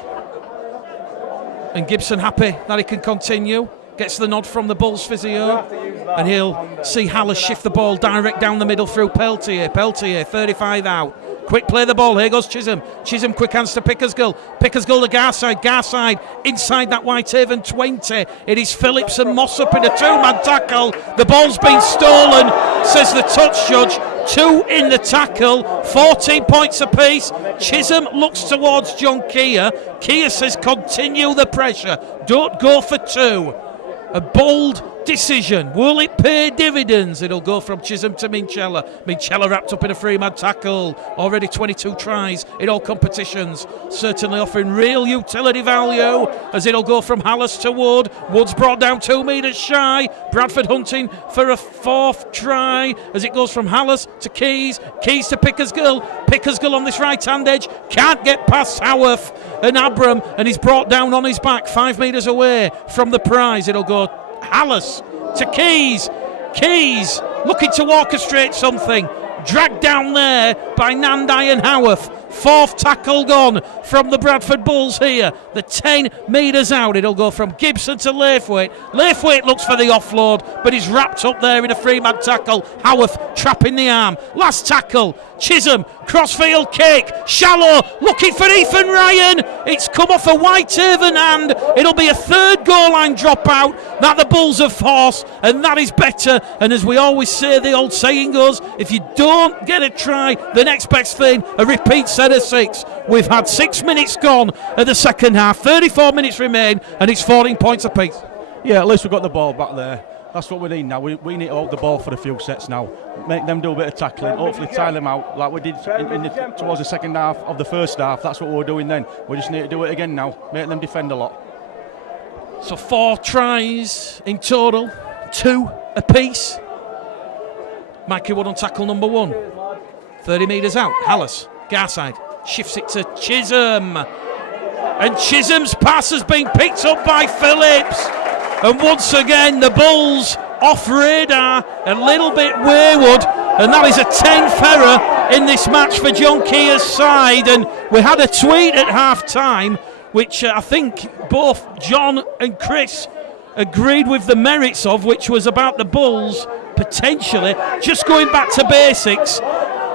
And Gibson happy that he can continue. Gets the nod from the Bulls physio, and he'll see Hallis shift the ball direct down the middle through Peltier. Peltier, 35 out. Quick play the ball. Here goes Chisholm. Chisholm quick hands to Pickersgill. Pickersgill to Garside. Garside inside that Whitehaven 20. It is Phillips and Mossop in a two-man tackle. The ball's been stolen, says the touch judge. 2 in the tackle, 14 points apiece. Chisholm looks towards John Keir. Keir says continue the pressure. Don't go for 2. A bold decision. Will it pay dividends? It'll go from Chisholm to Minchella. Minchella wrapped up in a three-man tackle. Already 22 tries in all competitions. Certainly offering real utility value as it'll go from Hallis to Wood. Wood's brought down 2 metres shy. Bradford hunting for a fourth try as it goes from Hallis to Keys. Keys to Pickersgill. Pickersgill on this right-hand edge. Can't get past Howarth and Abram, and he's brought down on his back 5 metres away from the prize. It'll go Hallis to Keys. Keys looking to orchestrate something. Dragged down there by Nandai and Howarth. Fourth tackle gone from the Bradford Bulls here. The 10 metres out. It'll go from Gibson to Laithwaite. Laithwaite looks for the offload, but he's wrapped up there in a three-man tackle. Howarth trapping the arm. Last tackle. Chisholm, crossfield kick. Shallow looking for Ethan Ryan. It's come off a Whitehaven hand. It'll be a third goal line dropout that the Bulls have forced, and that is better. And as we always say, the old saying goes, if you don't get a try, the next best thing, a repeat set of 6. We've had 6 minutes gone at the second half, 34 minutes remain, and it's 14 points apiece. Yeah, at least we've got the ball back there. That's what we need now. We need to hold the ball for a few sets now. Make them do a bit of tackling, hopefully tire them out like we did towards the second half of the first half. That's what we're doing then. We just need to do it again now. Make them defend a lot. So 4 tries in total, 2 apiece. Mikey Wood on tackle number 1. 30 metres out. Hallis, Garside, shifts it to Chisholm. And Chisholm's pass has been picked up by Phillips. And once again, the Bulls off radar, a little bit wayward. And that is a 10th error in this match for John Keir's side. And we had a tweet at half-time, which I think both John and Chris agreed with the merits of, which was about the Bulls potentially just going back to basics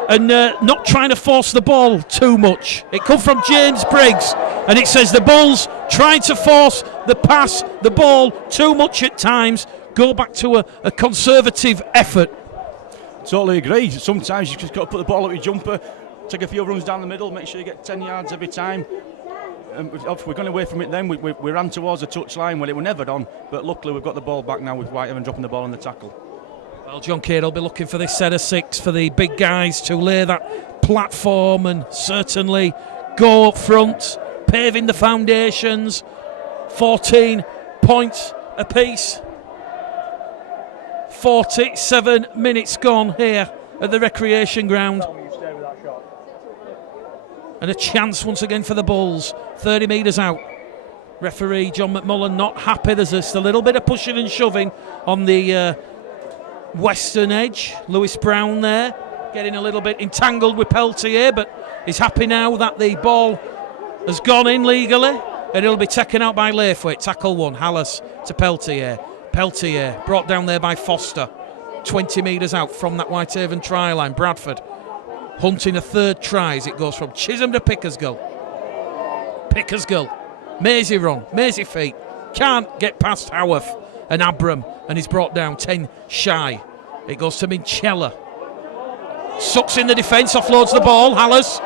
and not trying to force the ball too much. It come from James Briggs, and it says the Bulls trying to force the pass, the ball too much at times. Go back to a conservative effort. Totally agree. Sometimes you just got to put the ball up your jumper, take a few runs down the middle, make sure you get 10 yards every time. we're going away from it then. We ran towards the touchline when it were never on, but luckily we've got the ball back now with Whitehaven dropping the ball on the tackle. Well, John Cade will be looking for this set of 6 for the big guys to lay that platform and certainly go up front, paving the foundations. 14 points apiece. 47 minutes gone here at the recreation ground. And a chance once again for the Bulls. 30 metres out. Referee John McMullen not happy. There's just a little bit of pushing and shoving on the western edge. Lewis Brown there getting a little bit entangled with Peltier, but he's happy now that the ball has gone in legally and it'll be taken out by Laithwaite. Tackle 1, Hallis to Peltier. Peltier brought down there by Foster. 20 metres out from that Whitehaven try line. Bradford hunting a third try as it goes from Chisholm to Pickersgill. Pickersgill, mazy run, mazy feet, can't get past Howarth and Abram, and he's brought down 10 shy. It goes to Minchella. Sucks in the defence, offloads the ball. Hallis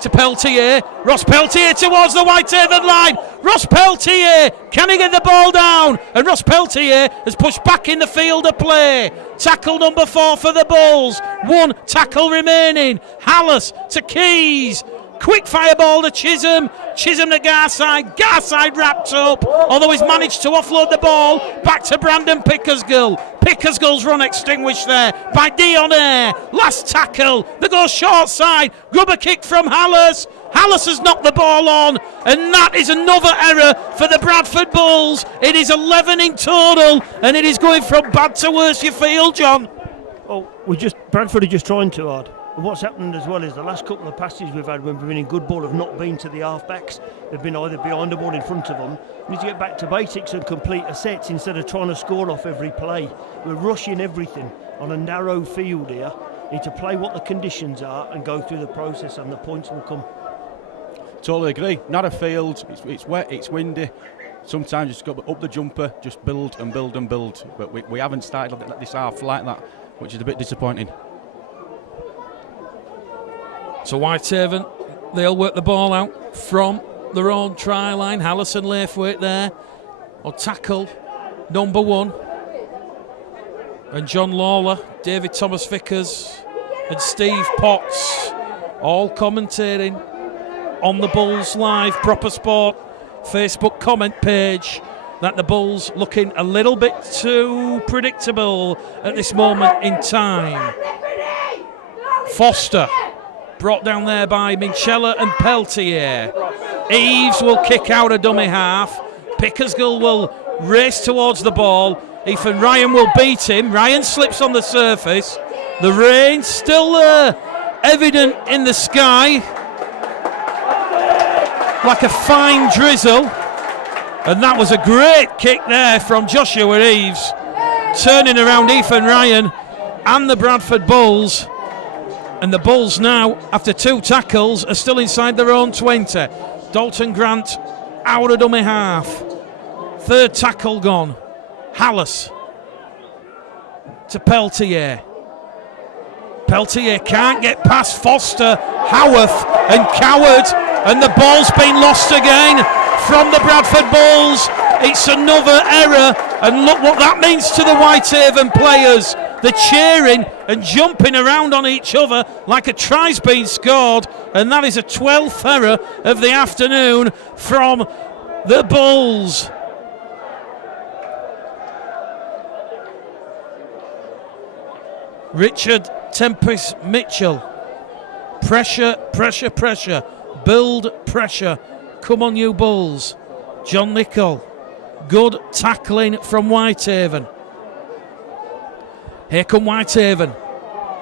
to Peltier. Ross Peltier towards the Whitehaven line. Ross Peltier, can he get the ball down? And Ross Peltier has pushed back in the field of play. Tackle number 4 for the Bulls. 1 tackle remaining. Hallis to Keys. Quick fire ball to Chisholm. Chisholm to Garside. Garside wrapped up, although he's managed to offload the ball back to Brandon Pickersgill. Pickersgill's run extinguished there by Dion Air. Last tackle. They go short side. Rubber kick from Hallis. Hallis has knocked the ball on, and that is another error for the Bradford Bulls. It is 11 in total, and it is going from bad to worse, you feel, John? Oh, Bradford are just trying too hard. And what's happened as well is the last couple of passes we've had when we've been in good ball have not been to the half-backs. They've been either behind them or in front of them. We need to get back to basics and complete a set instead of trying to score off every play. We're rushing everything on a narrow field here. We need to play what the conditions are and go through the process, and the points will come. Totally agree. Narrow field, it's wet, it's windy. Sometimes you just got up the jumper, just build and build and build. But we haven't started this half like that, which is a bit disappointing. So Whitehaven, they'll work the ball out from their own try line. Hallis and Laithwaite there. Or tackle number 1. And John Lawler, David Thomas Vickers and Steve Potts all commentating on the Bulls Live Proper Sport Facebook comment page that the Bulls looking a little bit too predictable at this moment in time. Foster brought down there by Minchella and Peltier. Eves will kick out a dummy half. Pickersgill will race towards the ball. Ethan Ryan will beat him. Ryan slips on the surface. The rain still evident in the sky, like a fine drizzle. And that was a great kick there from Joshua Eves, turning around Ethan Ryan and the Bradford Bulls. And the Bulls now, after 2 tackles, are still inside their own 20. Dalton Grant out of dummy half. 3rd tackle gone. Hallis to Peltier. Peltier can't get past Foster, Howarth and Coward, and the ball's been lost again from the Bradford Bulls. It's another error, and look what that means to the Whitehaven players. They're cheering and jumping around on each other like a try's been scored, and that is a 12th error of the afternoon from the Bulls. Richard Tempest Mitchell. Pressure, pressure, pressure. Build pressure. Come on, you Bulls. John Nichol. Good tackling from Whitehaven. Here come Whitehaven.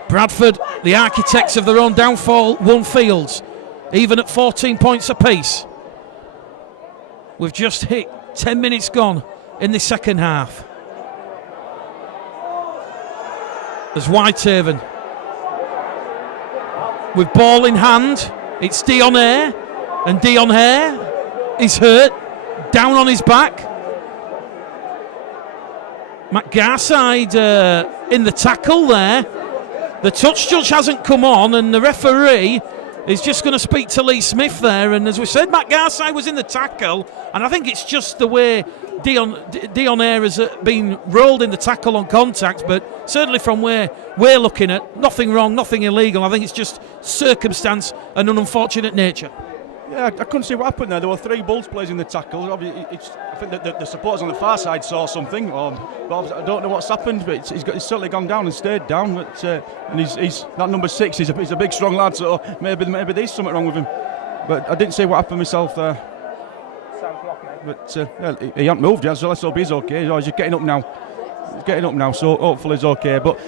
Bradford, the architects of their own downfall, won fields, even at 14 points apiece. We've just hit 10 minutes gone in the second half. There's Whitehaven. With ball in hand, it's Dion Air, and Dion Air is hurt, down on his back. Matt Garside in the tackle there. The touch judge hasn't come on, and the referee is just going to speak to Lee Smith there. And as we said, Matt Garside was in the tackle, and I think it's just the way Dion Ayre has been rolled in the tackle on contact, but certainly from where we're looking at, nothing wrong, nothing illegal. I think it's just circumstance and an unfortunate nature. Yeah, I couldn't see what happened there. There were 3 Bulls players in the tackle. I think that the supporters on the far side saw something. But I don't know what's happened, but he's certainly gone down and stayed down. But, and he's that number 6. He's a big, strong lad. So maybe there's something wrong with him. But I didn't see what happened myself there. But he hasn't moved yet, so let's hope he's okay. He's just getting up now. So hopefully he's okay. But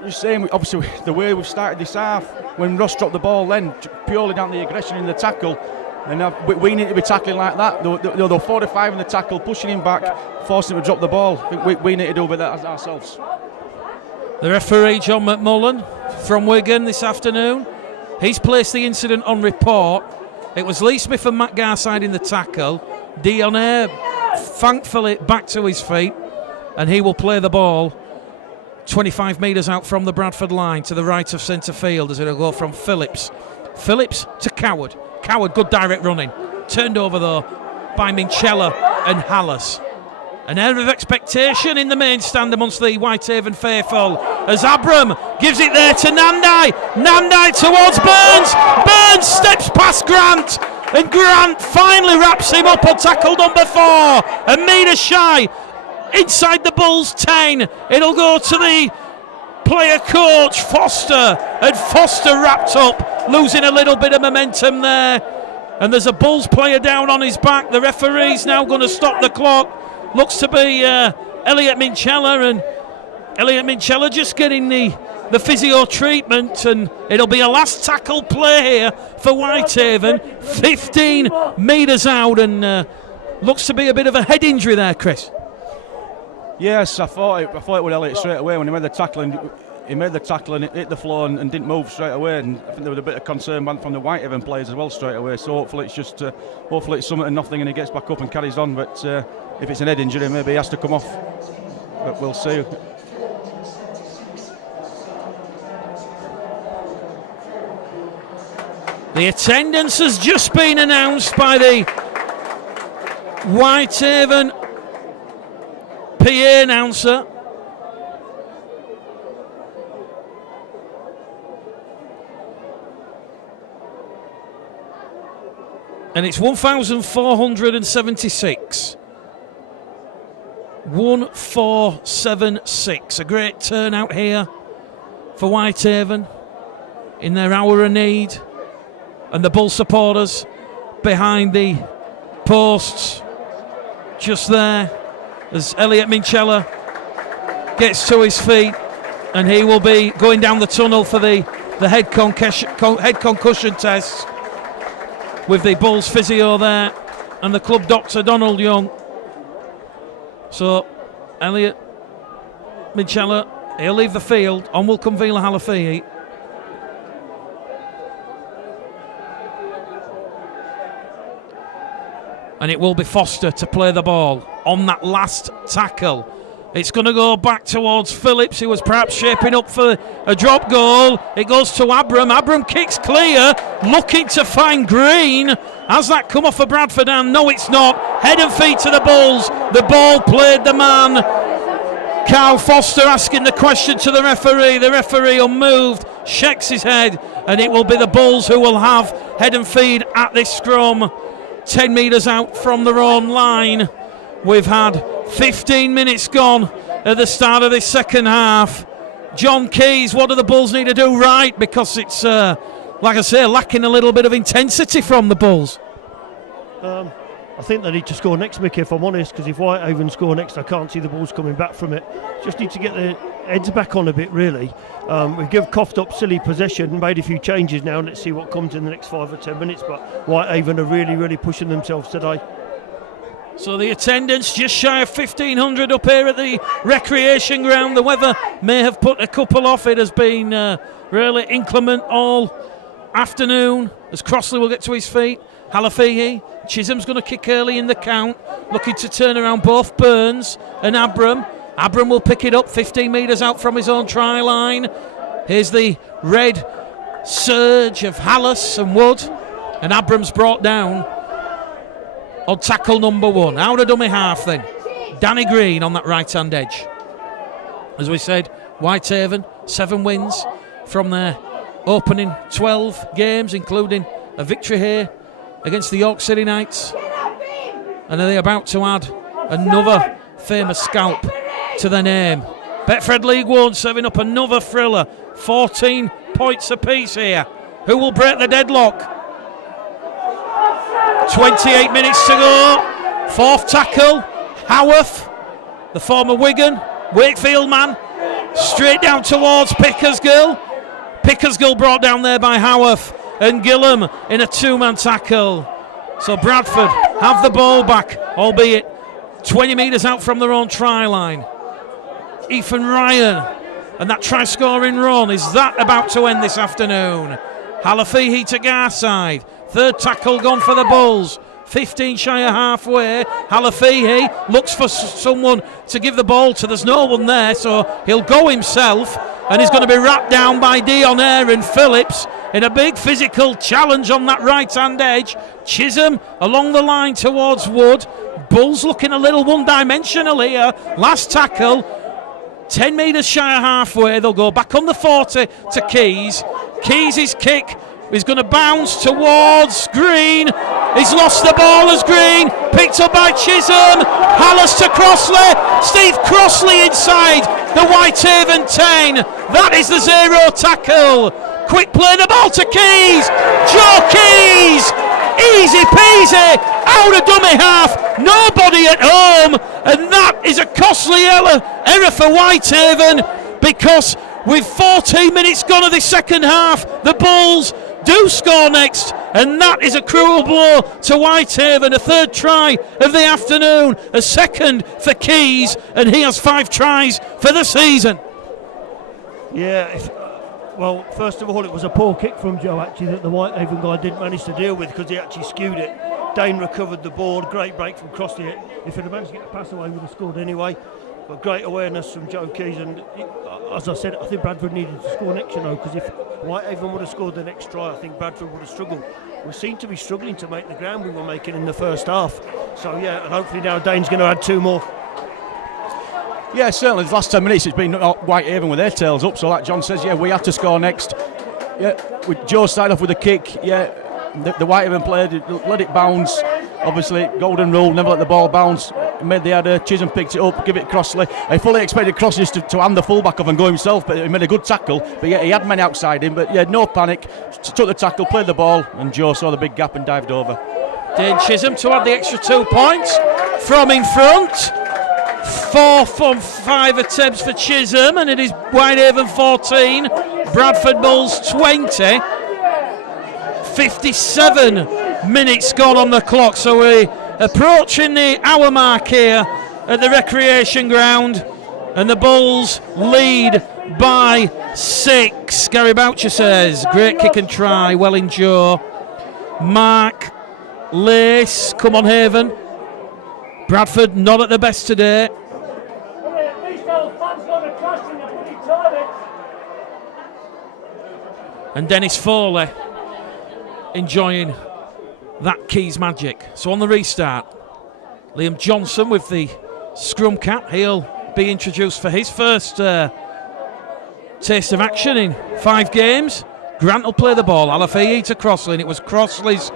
you're saying, obviously, the way we've started this half, when Ross dropped the ball then, purely down the aggression in the tackle, and we need to be tackling like that. There were 4 to 5 in the tackle, pushing him back, forcing him to drop the ball. I think we need to do with that ourselves. The referee, John McMullen, from Wigan this afternoon, he's placed the incident on report. It was Lee Smith and Matt Garside in the tackle. Dion Ayre, thankfully, back to his feet, and he will play the ball 25 metres out from the Bradford line to the right of centre field as it'll go from Phillips to Coward. Coward, good direct running. Turned over though by Minchella and Hallas. An air of expectation in the main stand amongst the Whitehaven faithful as Abram gives it there to Nandai. Nandai towards Burns. Burns steps past Grant, and Grant finally wraps him up on tackle number 4. A metre shy inside the Bulls 10. It'll go to the player coach Foster, and Foster wrapped up, losing a little bit of momentum there. And there's a Bulls player down on his back. The referee's now going to stop the clock. Looks to be Elliot Minchella, and Elliot Minchella just getting the physio treatment, and it'll be a last tackle play here for Whitehaven, 15 metres out, and looks to be a bit of a head injury there, Chris. Yes, I thought it was Elliot straight away when he made the tackle, and it hit the floor and didn't move straight away. And I think there was a bit of concern from the Whitehaven players as well straight away. So hopefully it's just hopefully it's something and nothing, and he gets back up and carries on. But if it's an head injury, maybe he has to come off. But we'll see. The attendance has just been announced by the Whitehaven PA announcer. And it's 1,476. 1,476. A great turnout here for Whitehaven in their hour of need. And the Bull supporters behind the posts just there as Elliot Minchella gets to his feet, and he will be going down the tunnel for the head concussion test with the Bulls physio there and the club doctor Donald Young. So Elliot Minchella, he'll leave the field. On will come Vila Halafihi. And it will be Foster to play the ball on that last tackle. It's going to go back towards Phillips, who was perhaps shaping up for a drop goal. It goes to Abram. Abram kicks clear, looking to find Green. Has that come off a Bradford hand? No, it's not. Head and feet to the Bulls. The ball played the man. Carl Foster asking the question to the referee. The referee unmoved, shakes his head, and it will be the Bulls who will have head and feet at this scrum. 10 metres out from their own line. We've had 15 minutes gone at the start of this second half. John Keys, what do the Bulls need to do right? Because it's, like I say, lacking a little bit of intensity from the Bulls. I think they need to score next, Mickey, if I'm honest, because if Whitehaven score next, I can't see the Bulls coming back from it. Just need to get their heads back on a bit, really. We coughed up silly possession, made a few changes now. Let's see what comes in the next 5 or 10 minutes. But Whitehaven are really, really pushing themselves today. So the attendance just shy of 1,500 up here at the recreation ground. The weather may have put a couple off. It has been really inclement all afternoon as Crossley will get to his feet. Halafihi, Chisholm's going to kick early in the count, looking to turn around both Burns and Abram. Abram will pick it up 15 metres out from his own try line. Here's the red surge of Hallis and Wood, and Abrams brought down on tackle number 1. Out of dummy half then. Danny Green on that right-hand edge. As we said, Whitehaven, 7 wins from their opening 12 games, including a victory here against the York City Knights. And are they about to add another famous scalp to their name? Betfred League 1 serving up another thriller. 14 points apiece here. Who will break the deadlock? 28 minutes to go. 4th tackle. Howarth, the former Wigan, Wakefield man, straight down towards Pickersgill. Pickersgill brought down there by Howarth, and Gillam in a 2-man tackle. So Bradford have the ball back, albeit 20 metres out from their own try line. Ethan Ryan, and that try-scoring run, is that about to end this afternoon? Halafihi to Garside, 3rd tackle gone for the Bulls. 15 shy of halfway. Halafihi looks for someone to give the ball to. There's no one there, so he'll go himself, and he's going to be wrapped down by Dion Aaron Phillips in a big physical challenge on that right-hand edge. Chisholm along the line towards Wood. Bulls looking a little one-dimensional here. Last tackle, 10 metres shy of halfway. They'll go back on the 40 to Keys. Keys' kick is going to bounce towards Green. He's lost the ball as Green, picked up by Chisholm. Hallis to Crossley. Steve Crossley inside the Whitehaven 10. That is the 0 tackle. Quick play the ball to Keys. Joe Keys, easy peasy, out of dummy half, nobody at home, and that is a costly error for Whitehaven, because with 14 minutes gone of the second half, the Bulls do score next, and that is a cruel blow to Whitehaven. A 3rd try of the afternoon, a 2nd for Keys, and he has 5 tries for the season. Yeah, well, first of all, it was a poor kick from Joe, actually, that the Whitehaven guy didn't manage to deal with, because he actually skewed it. Dane recovered the board, great break from Crossley. If he'd have managed to get a pass away, he would have scored anyway. But great awareness from Joe Keys, and as I said, I think Bradford needed to score next, because if Whitehaven would have scored the next try, I think Bradford would have struggled. We seem to be struggling to make the ground we were making in the first half. So yeah, and hopefully now Dane's going to add 2 more. Yeah, certainly the last 10 minutes it's been Whitehaven with their tails up, so like John says, yeah, we have to score next. Yeah, with Joe started off with a kick, yeah, the Whitehaven player let it bounce. Obviously, golden rule, never let the ball bounce. Made the header, Chisholm picked it up, give it Crossley. I fully expected Crossley to hand the fullback off and go himself, but he made a good tackle. But yeah, he had men outside him, but yeah, no panic. Took the tackle, played the ball, and Joe saw the big gap and dived over. Dane Chisholm to add the extra 2 points from in front. 4 from 5 attempts for Chisholm, and it is Whitehaven 14, Bradford Bulls 20. 57 minutes gone on the clock, so we're approaching the hour mark here at the recreation ground, and the Bulls lead by 6. Gary Boucher says, great kick and try, well in Joe. Mark Lace, come on Haven. Bradford not at the best today. And Dennis Foley enjoying that Keys magic. So on the restart, Liam Johnson with the scrum cap. He'll be introduced for his first taste of action in 5 games. Grant will play the ball. Halafihi to Crossley, and it was Crossley's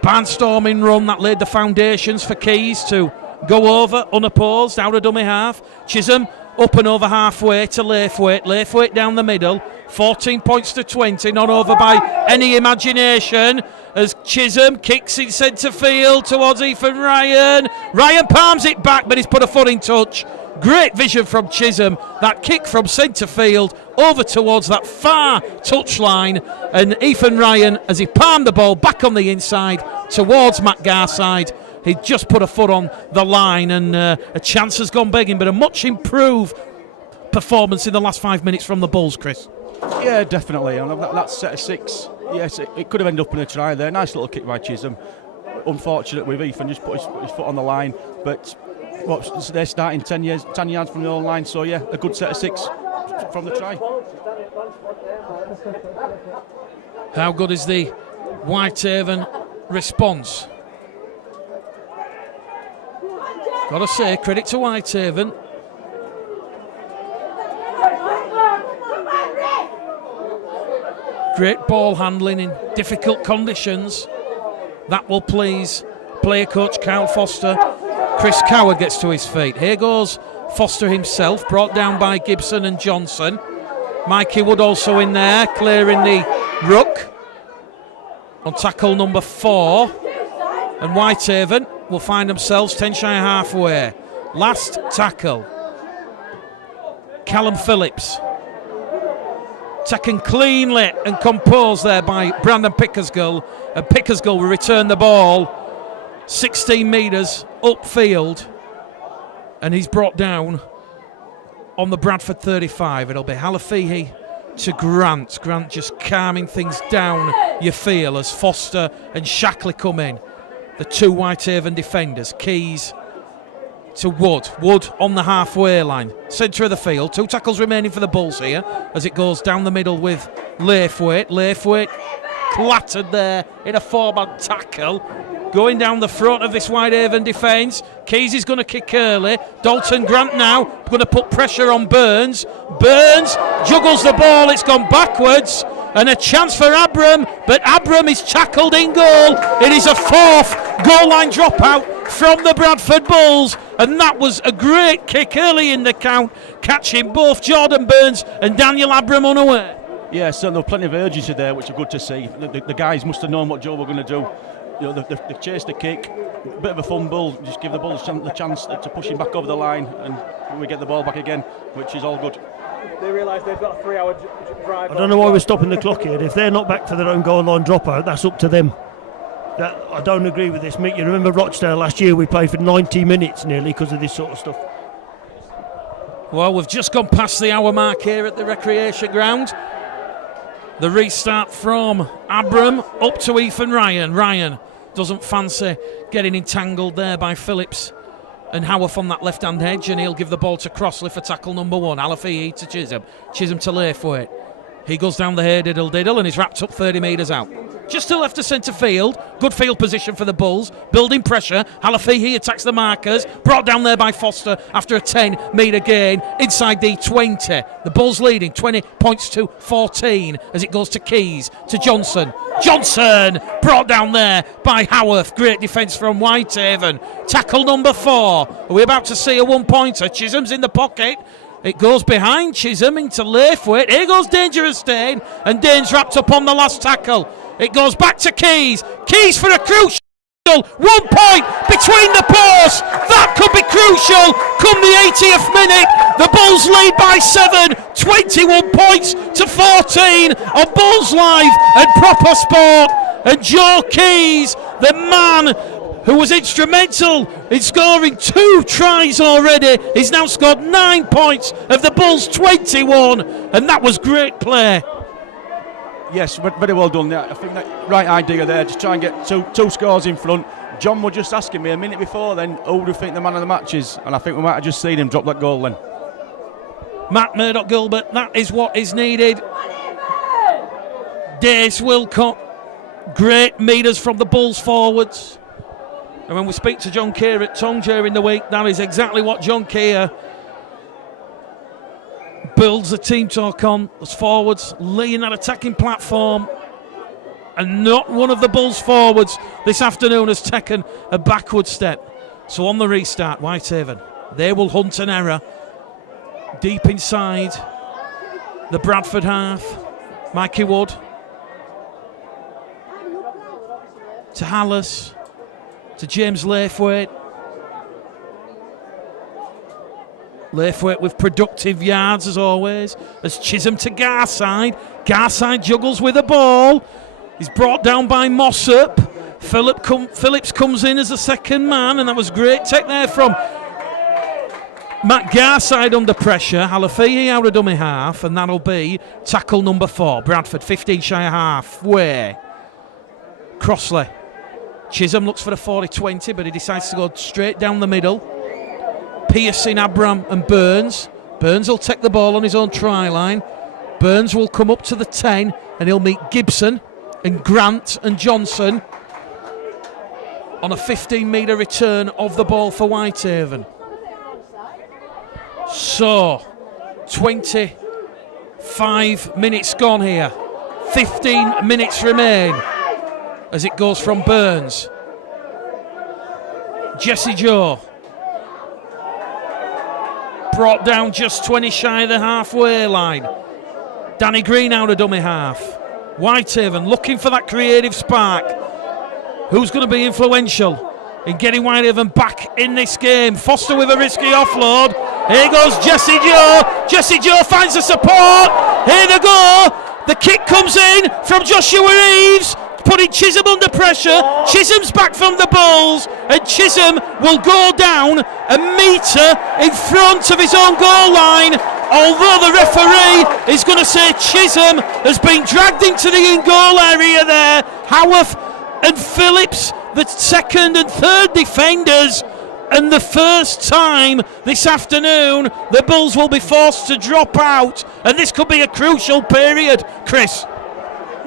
barnstorming run that laid the foundations for Keys to go over unopposed out of dummy half. Chisholm up and over halfway to Laithwaite. Laithwaite down the middle. 14 points to 20, not over by any imagination, as Chisholm kicks in centre field towards Ethan Ryan. Ryan palms it back, but he's put a foot in touch. Great vision from Chisholm. That kick from centre field over towards that far touchline, and Ethan Ryan, as he palmed the ball back on the inside towards Matt Garside, he just put a foot on the line, and a chance has gone begging, but a much improved performance in the last 5 minutes from the Bulls, Chris. Yeah, definitely. And that set of 6, yes, it could have ended up in a try there. Nice little kick by Chisholm. Unfortunate with Ethan, just put his foot on the line. But they're starting 10 yards from the own line, so yeah, a good set of 6 from the try. How good is the Whitehaven response? Got to say, credit to Whitehaven. Great ball handling in difficult conditions. That will please player coach Kyle Foster. Chris Coward gets to his feet. Here goes Foster himself, brought down by Gibson and Johnson. Mikey Wood also in there, clearing the ruck on tackle number 4. And Whitehaven will find themselves 10 shy of halfway. Last tackle. Callum Phillips. Taken cleanly and composed there by Brandon Pickersgill. And Pickersgill will return the ball 16 metres upfield. And he's brought down on the Bradford 35. It'll be Halafihi to Grant. Grant just calming things down, you feel, as Foster and Shackley come in. The two Whitehaven defenders. Keys to Wood. Wood on the halfway line. Centre of the field. 2 tackles remaining for the Bulls here as it goes down the middle with Laithwaite. Laithwaite clattered there in a 4-man tackle. Going down the front of this Whitehaven defence. Keys is going to kick early. Dalton Grant now going to put pressure on Burns. Burns juggles the ball. It's gone backwards. And a chance for Abram. But Abram is tackled in goal. It is a 4th goal line dropout from the Bradford Bulls. And that was a great kick early in the count, catching both Jordan Burns and Daniel Abram unaware. Yeah, so there were plenty of urgency there, which are good to see. The guys must have known what Joe were going to do. You know, they chased the kick, a bit of a fumble, just give the ball the chance to push him back over the line, and we get the ball back again, which is all good. They realise they've got a 3-hour drive. I don't know why we're stopping the clock here. If they're not back for their own goal line dropout, that's up to them. I don't agree with this, Mick. You remember Rochdale last year? We played for 90 minutes nearly because of this sort of stuff. Well, we've just gone past the hour mark here at the recreation ground. The restart from Abram up to Ethan Ryan. Ryan doesn't fancy getting entangled there by Phillips and Howarth on that left-hand edge, and he'll give the ball to Crossley for tackle number 1. Alafi to Chisholm. Chisholm to Laithwaite. He goes down the hair diddle and he's wrapped up 30 metres out. Just to left of centre field. Good field position for the Bulls. Building pressure. Halafihi attacks the markers. Brought down there by Foster after a 10-metre gain inside the 20. The Bulls leading 20 points to 14 as it goes to Keys, to Johnson. Johnson brought down there by Howarth. Great defence from Whitehaven. Tackle number 4. Are we about to see a 1-pointer? Chisholm's in the pocket. It goes behind Chisholm into Laithwaite. Here goes Dangerous Dane, and Dane's wrapped up on the last tackle. It goes back to Keys. Keys for a crucial 1 point between the posts. That could be crucial come the 80th minute. The Bulls lead by 7, 21 points to 14 on Bulls Live and Proper Sport. And Joe Keys, the man who was instrumental in scoring 2 tries already, he's now scored 9 points of the Bulls' 21, and that was great play. Yes, very well done. I think that right idea there, just try and get two scores in front. John was just asking me a minute before then, who do you think the man of the match is? And I think we might have just seen him drop that goal then. Matt Murdoch-Gilbert, that is what is needed. Dace Wilcott, great meters from the Bulls forwards. And when we speak to John Keir at Tongue during the week, that is exactly what John Keir builds the team talk on. As forwards, laying that attacking platform. And not one of the Bulls forwards this afternoon has taken a backward step. So on the restart, Whitehaven, they will hunt an error deep inside the Bradford half. Mikey Wood to Hallis, to James Laithwaite. Laithwaite with productive yards as always. As Chisholm to Garside. Garside juggles with the ball. He's brought down by Mossop. Phillips comes in as the second man, and that was great take there from Matt Garside under pressure. Halafihi out of dummy half, and that'll be tackle number 4. Bradford 15 shy of halfway. Crossley. Chisholm looks for the 40-20, but he decides to go straight down the middle. Piercing Abram and Burns. Burns will take the ball on his own try line. Burns will come up to the 10, and he'll meet Gibson and Grant and Johnson on a 15-metre return of the ball for Whitehaven. So, 25 minutes gone here. 15 minutes remain as it goes from Burns. Jesse Joe. Brought down just 20 shy of the halfway line. Danny Green out of dummy half. Whitehaven looking for that creative spark. Who's going to be influential in getting Whitehaven back in this game? Foster with a risky offload. Here goes Jesse Joe. Jesse Joe finds the support. Here they go. The kick comes in from Joshua Reeves, putting Chisholm under pressure. Chisholm's back from the Bulls, and Chisholm will go down a metre in front of his own goal line. Although the referee is going to say Chisholm has been dragged into the in-goal area there. Howarth and Phillips, the second and third defenders, and the first time this afternoon the Bulls will be forced to drop out, and this could be a crucial period, Chris.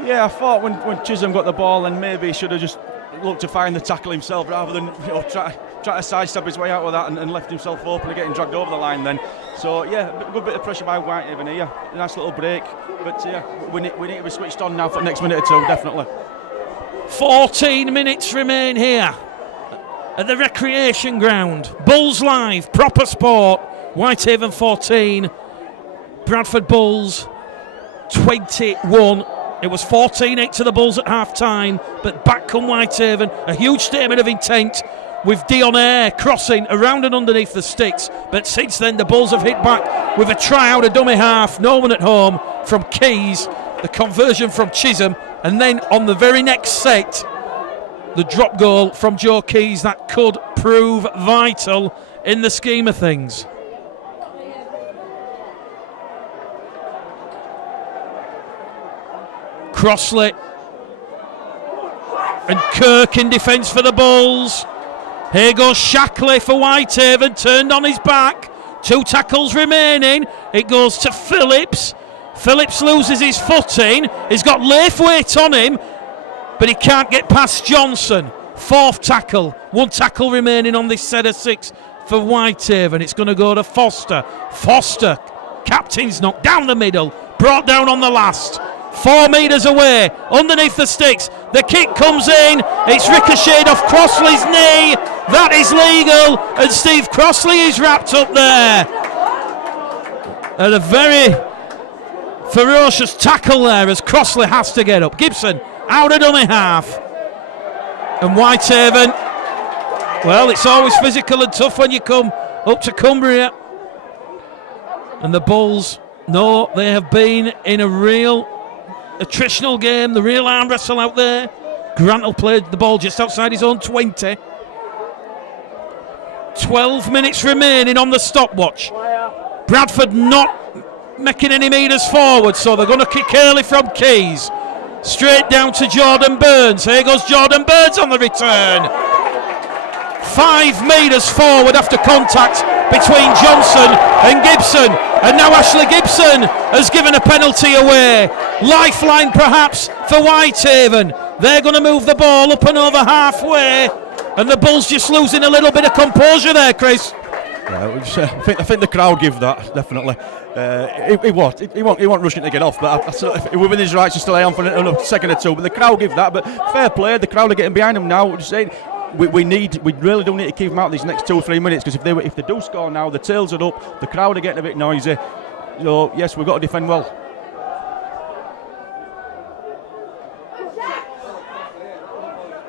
Yeah, I thought when Chisholm got the ball, then maybe he should have just looked to find the tackle himself rather than try to sidestep his way out of that and left himself open and getting dragged over the line then. So yeah, a good bit of pressure by Whitehaven here. A nice little break, but yeah, we need to be switched on now for the next minute or two, definitely. 14 minutes remain here at the recreation ground. Bulls Live, proper sport. Whitehaven 14, Bradford Bulls 21. It was 14-8 to the Bulls at half-time, but back come Whitehaven. A huge statement of intent with Dion Air crossing around and underneath the sticks. But since then, the Bulls have hit back with a try out of dummy half. No one at home from Keys. The conversion from Chisholm. And then on the very next set, the drop goal from Joe Keys. That could prove vital in the scheme of things. Crossley and Kirk in defence for the Bulls. Here goes Shackley for Whitehaven, turned on his back. 2 tackles remaining. It goes to Phillips. Phillips loses his footing. He's got Laithwaite on him, but he can't get past Johnson. 4th tackle. 1 tackle remaining on this set of 6 for Whitehaven. It's going to go to Foster. Foster, captain's knock down the middle, brought down on the last. 4 metres away, underneath the sticks. The kick comes in. It's ricocheted off Crossley's knee. That is legal, and Steve Crossley is wrapped up there. And a very ferocious tackle there as Crossley has to get up. Gibson out of dummy half. And Whitehaven, well, it's always physical and tough when you come up to Cumbria. And the Bulls, no, they have been in a real attritional game, the real arm wrestle out there. Grant will play the ball just outside his own 20. 12 minutes remaining on the stopwatch. Bradford not making any metres forward, so they're going to kick early from Keys. Straight down to Jordan Burns. Here goes Jordan Burns on the return. 5 metres forward after contact between Johnson and Gibson. And now Ashley Gibson has given a penalty away. Lifeline perhaps for Whitehaven. They're going to move the ball up and over halfway. And the Bulls just losing a little bit of composure there, Chris. Yeah, I think the crowd give that, definitely. He wasn't rushing to get off, but within his rights to stay on for a second or two. But the crowd give that, but fair play, the crowd are getting behind him now. Just saying, we really do need to keep them out these next 2 or 3 minutes, because if they do score now, the tails are up, the crowd are getting a bit noisy. So yes, we've got to defend well.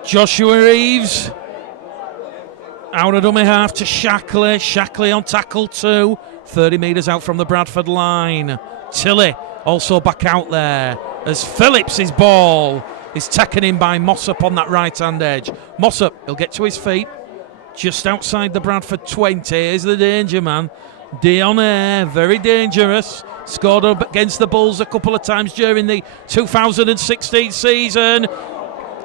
Joshua Reeves out of dummy half to Shackley. Shackley on tackle 2, 30 metres out from the Bradford line. Tilley also back out there as Phillips' ball is taken in by Mossop on that right hand edge. Mossop, he'll get to his feet just outside the Bradford 20. Here's the danger man, Dion Air, very dangerous. Scored up against the Bulls a couple of times during the 2016 season.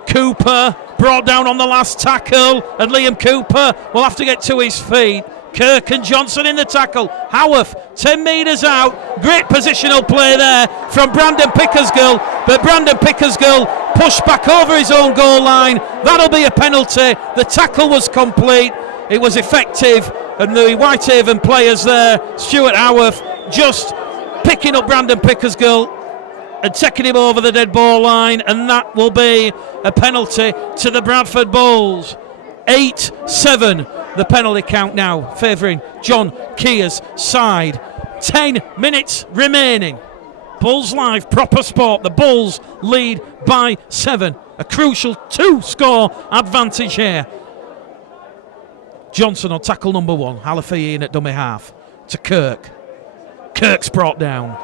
Cooper brought down on the last tackle, and Liam Cooper will have to get to his feet. Kirk and Johnson in the tackle. Howarth 10 metres out. Great positional play there from Brandon Pickersgill, but Brandon Pickersgill pushed back over his own goal line. That'll be a penalty. The tackle was complete. It was effective, and the Whitehaven players there, Stuart Howarth, just picking up Brandon Pickersgill and taking him over the dead ball line, and that will be a penalty to the Bradford Bulls. 8-7 the penalty count now, favouring John Keir's side. 10 minutes remaining. Bulls Live, proper sport. The Bulls lead by 7. A crucial 2-score advantage here. Johnson on tackle number 1. Halafiyi in at dummy half to Kirk. Kirk's brought down.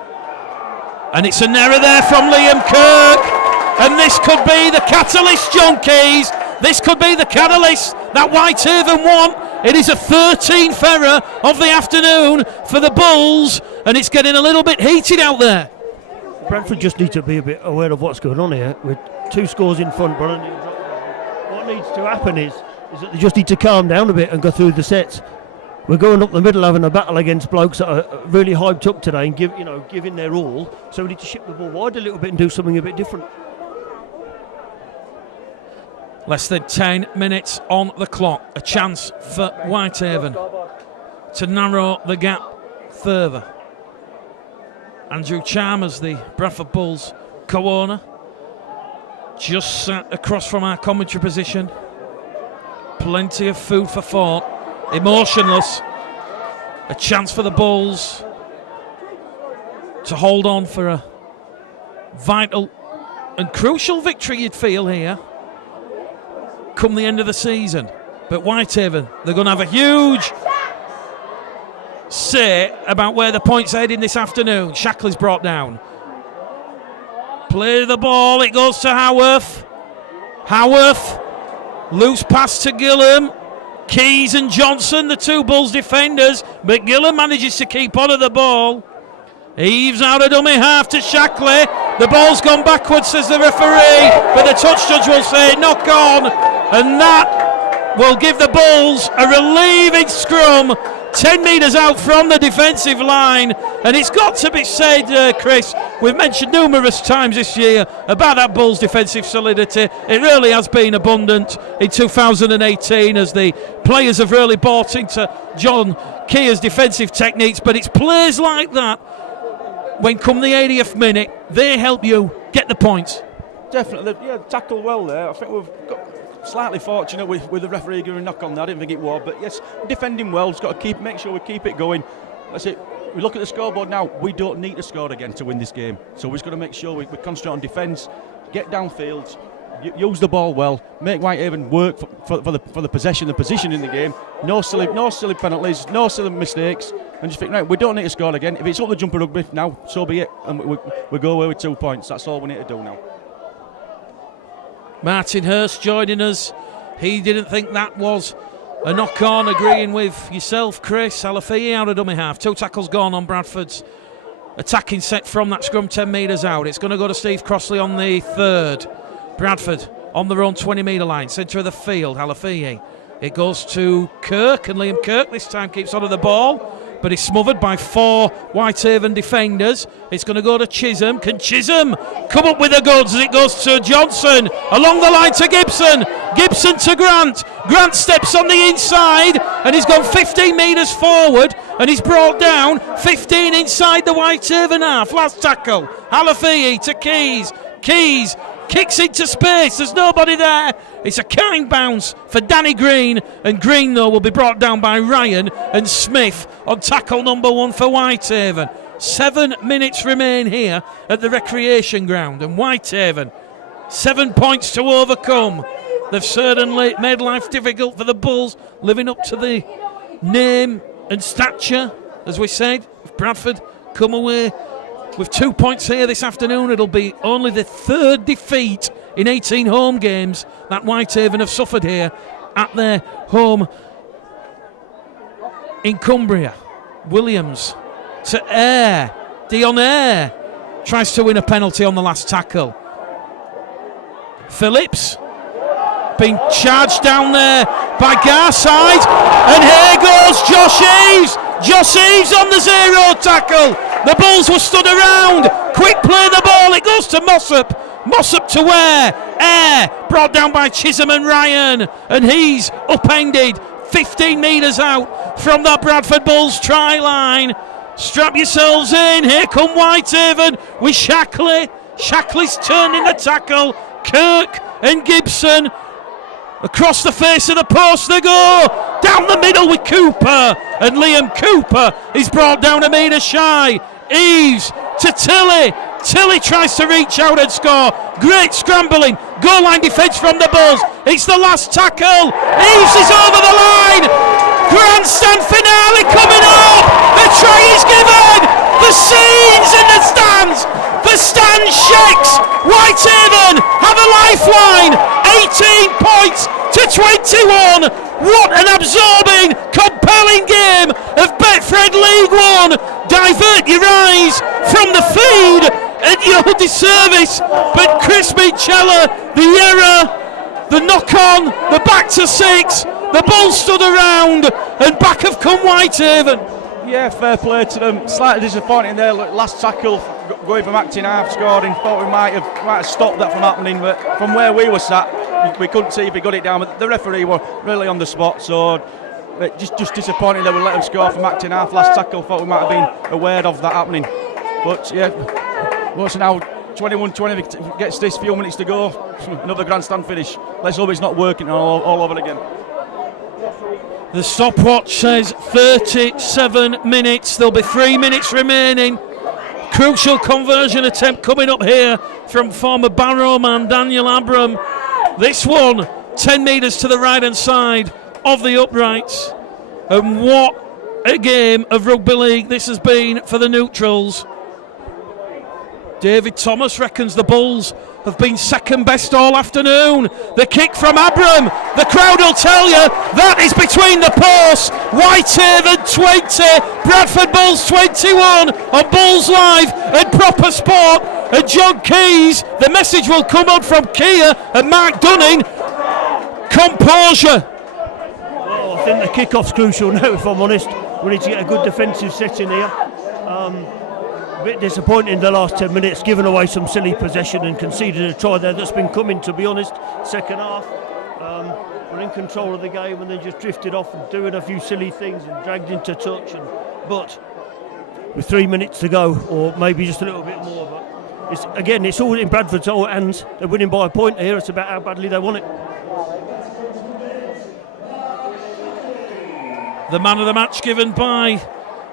And it's an error there from Liam Kirk. And this could be the catalyst, John Keys. This could be the catalyst that Whitehaven want. It is a 13th error of the afternoon for the Bulls, and it's getting a little bit heated out there. Bradford just need to be a bit aware of what's going on here. With 2 scores in front, but what needs to happen is that they just need to calm down a bit and go through the sets. We're going up the middle having a battle against blokes that are really hyped up today and giving their all. So we need to ship the ball wide a little bit and do something a bit different. Less than 10 minutes on the clock. A chance for Whitehaven to narrow the gap further. Andrew Chalmers, the Bradford Bulls co-owner, just sat across from our commentary position. Plenty of food for thought. Emotionless. A chance for the Bulls to hold on for a vital and crucial victory, you'd feel, here come the end of the season. But Whitehaven, they're going to have a huge say about where the points are heading this afternoon. Shackley's brought down. Play the ball, it goes to Howarth. Howarth, loose pass to Gillam. Keys and Johnson, the 2 Bulls defenders, but Gillam manages to keep on of the ball. Heaves out a dummy half to Shackley. The ball's gone backwards, says the referee, but the touch judge will say knock on, and that will give the Bulls a relieving scrum 10 metres out from the defensive line. And it's got to be said, Chris, we've mentioned numerous times this year about that Bulls defensive solidity. It really has been abundant in 2018 as the players have really bought into John Keir's defensive techniques, but it's plays like that when come the 80th minute, they help you get the points. Definitely, yeah, tackle well there. I think we've got slightly fortunate with the referee giving a knock on there. I didn't think it was, but yes, defending well. Just got to make sure we keep it going. That's it. We look at the scoreboard now. We don't need to score again to win this game, so we've got to make sure we concentrate on defence, get downfield, use the ball well, make Whitehaven work for the possession, the position in the game. No silly penalties, no silly mistakes, and just think, right, we don't need to score again. If it's up the jumper rugby now, so be it, and we go away with 2 points. That's all we need to do now. Martin Hurst joining us. He didn't think that was a knock-on, agreeing with yourself, Chris. Halafiyi out of dummy half. 2 tackles gone on Bradford's attacking set from that scrum 10 metres out. It's going to go to Steve Crossley on the 3rd. Bradford on their own 20-metre line, centre of the field. Halafiyi. It goes to Kirk, and Liam Kirk this time keeps on of the ball, but he's smothered by 4 Whitehaven defenders. It's going to go to Chisholm. Can Chisholm come up with the goods as it goes to Johnson? Along the line to Gibson. Gibson to Grant. Grant steps on the inside, and he's gone 15 metres forward, and he's brought down 15 inside the Whitehaven half. Last tackle. Halafiyi to Keys. Keys kicks into space. There's nobody there. It's a kind bounce for Danny Green, and Green, though, will be brought down by Ryan and Smith on tackle number 1 for Whitehaven. 7 minutes remain here at the recreation ground, and Whitehaven 7 points to overcome. They've certainly made life difficult for the Bulls, living up to the name and stature, as we said. If Bradford come away with 2 points here this afternoon, it'll be only the 3rd defeat in 18 home games that Whitehaven have suffered here at their home in Cumbria. Williams to Eyre. Dion Eyre tries to win a penalty on the last tackle. Phillips being charged down there by Garside, and here goes Josh Eves. Josh Eves on the 0 tackle. The Bulls were stood around. Quick play the ball. It goes to Mossop. Mossop to where? Air, brought down by Chisholm and Ryan, and he's upended 15 metres out from the Bradford Bulls try line. Strap yourselves in, here come Whitehaven with Shackley. Shackley's turning the tackle. Kirk and Gibson across the face of the post they go. Down the middle with Cooper, and Liam Cooper is brought down a metre shy. Eves to Tilly. Tilly tries to reach out and score. Great scrambling. Goal line defence from the Bulls. It's the last tackle. Eves is over the line. Grandstand finale coming up. The try is given. The scenes in the stands. The stand shakes. Whitehaven have a lifeline. 18 points to 21. What an absorbing, compelling game of Betfred League One. Divert your eyes from the feed at your disservice. But Chris Mitchella, the error, the knock on, the back to six, the ball stood around, and back have come Whitehaven. Yeah, fair play to them. Slightly disappointing there. Look, last tackle going from acting half scored. And thought we might have stopped that from happening, but from where we were sat, we couldn't see if he got it down. But the referee were really on the spot, so just disappointing that we let him score from acting half. Last tackle, thought we might have been aware of that happening. But yeah, what's now 21-20 gets this few minutes to go. Another grandstand finish. Let's hope it's not working all over again. The stopwatch says 37 minutes. There'll be 3 minutes remaining. Crucial conversion attempt coming up here from former Barrow man Daniel Abram. This one 10 metres to the right hand side of the uprights. And what a game of rugby league this has been for the neutrals. David Thomas reckons the Bulls have been second best all afternoon. The kick from Abram. The crowd will tell you that is between the posts. Whitehaven 20, Bradford Bulls 21 on Bulls Live and Proper Sport. And John Keys, the message will come on from Kia and Mark Dunning. Composure. Well, I think the kick-off's crucial now, if I'm honest. We need to get a good defensive set in here. A bit disappointing in the last 10 minutes, giving away some silly possession and conceded a try there that's been coming, to be honest. Second half, we're in control of the game and then just drifted off and doing a few silly things and dragged into touch. But with 3 minutes to go, or maybe just a little bit more, but it's all in Bradford's hands. They're winning by a point here. It's about how badly they want it. The man of the match given by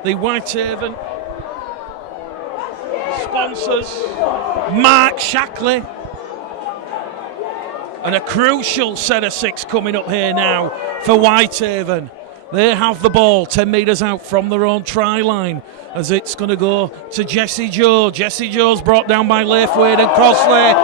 the Whitehaven sponsors, Mark Shackley. And a crucial set of six coming up here now for Whitehaven. They have the ball 10 metres out from their own try line as it's going to go to Jesse Joe. Jesse Joe's brought down by Laithwaite and Crossley.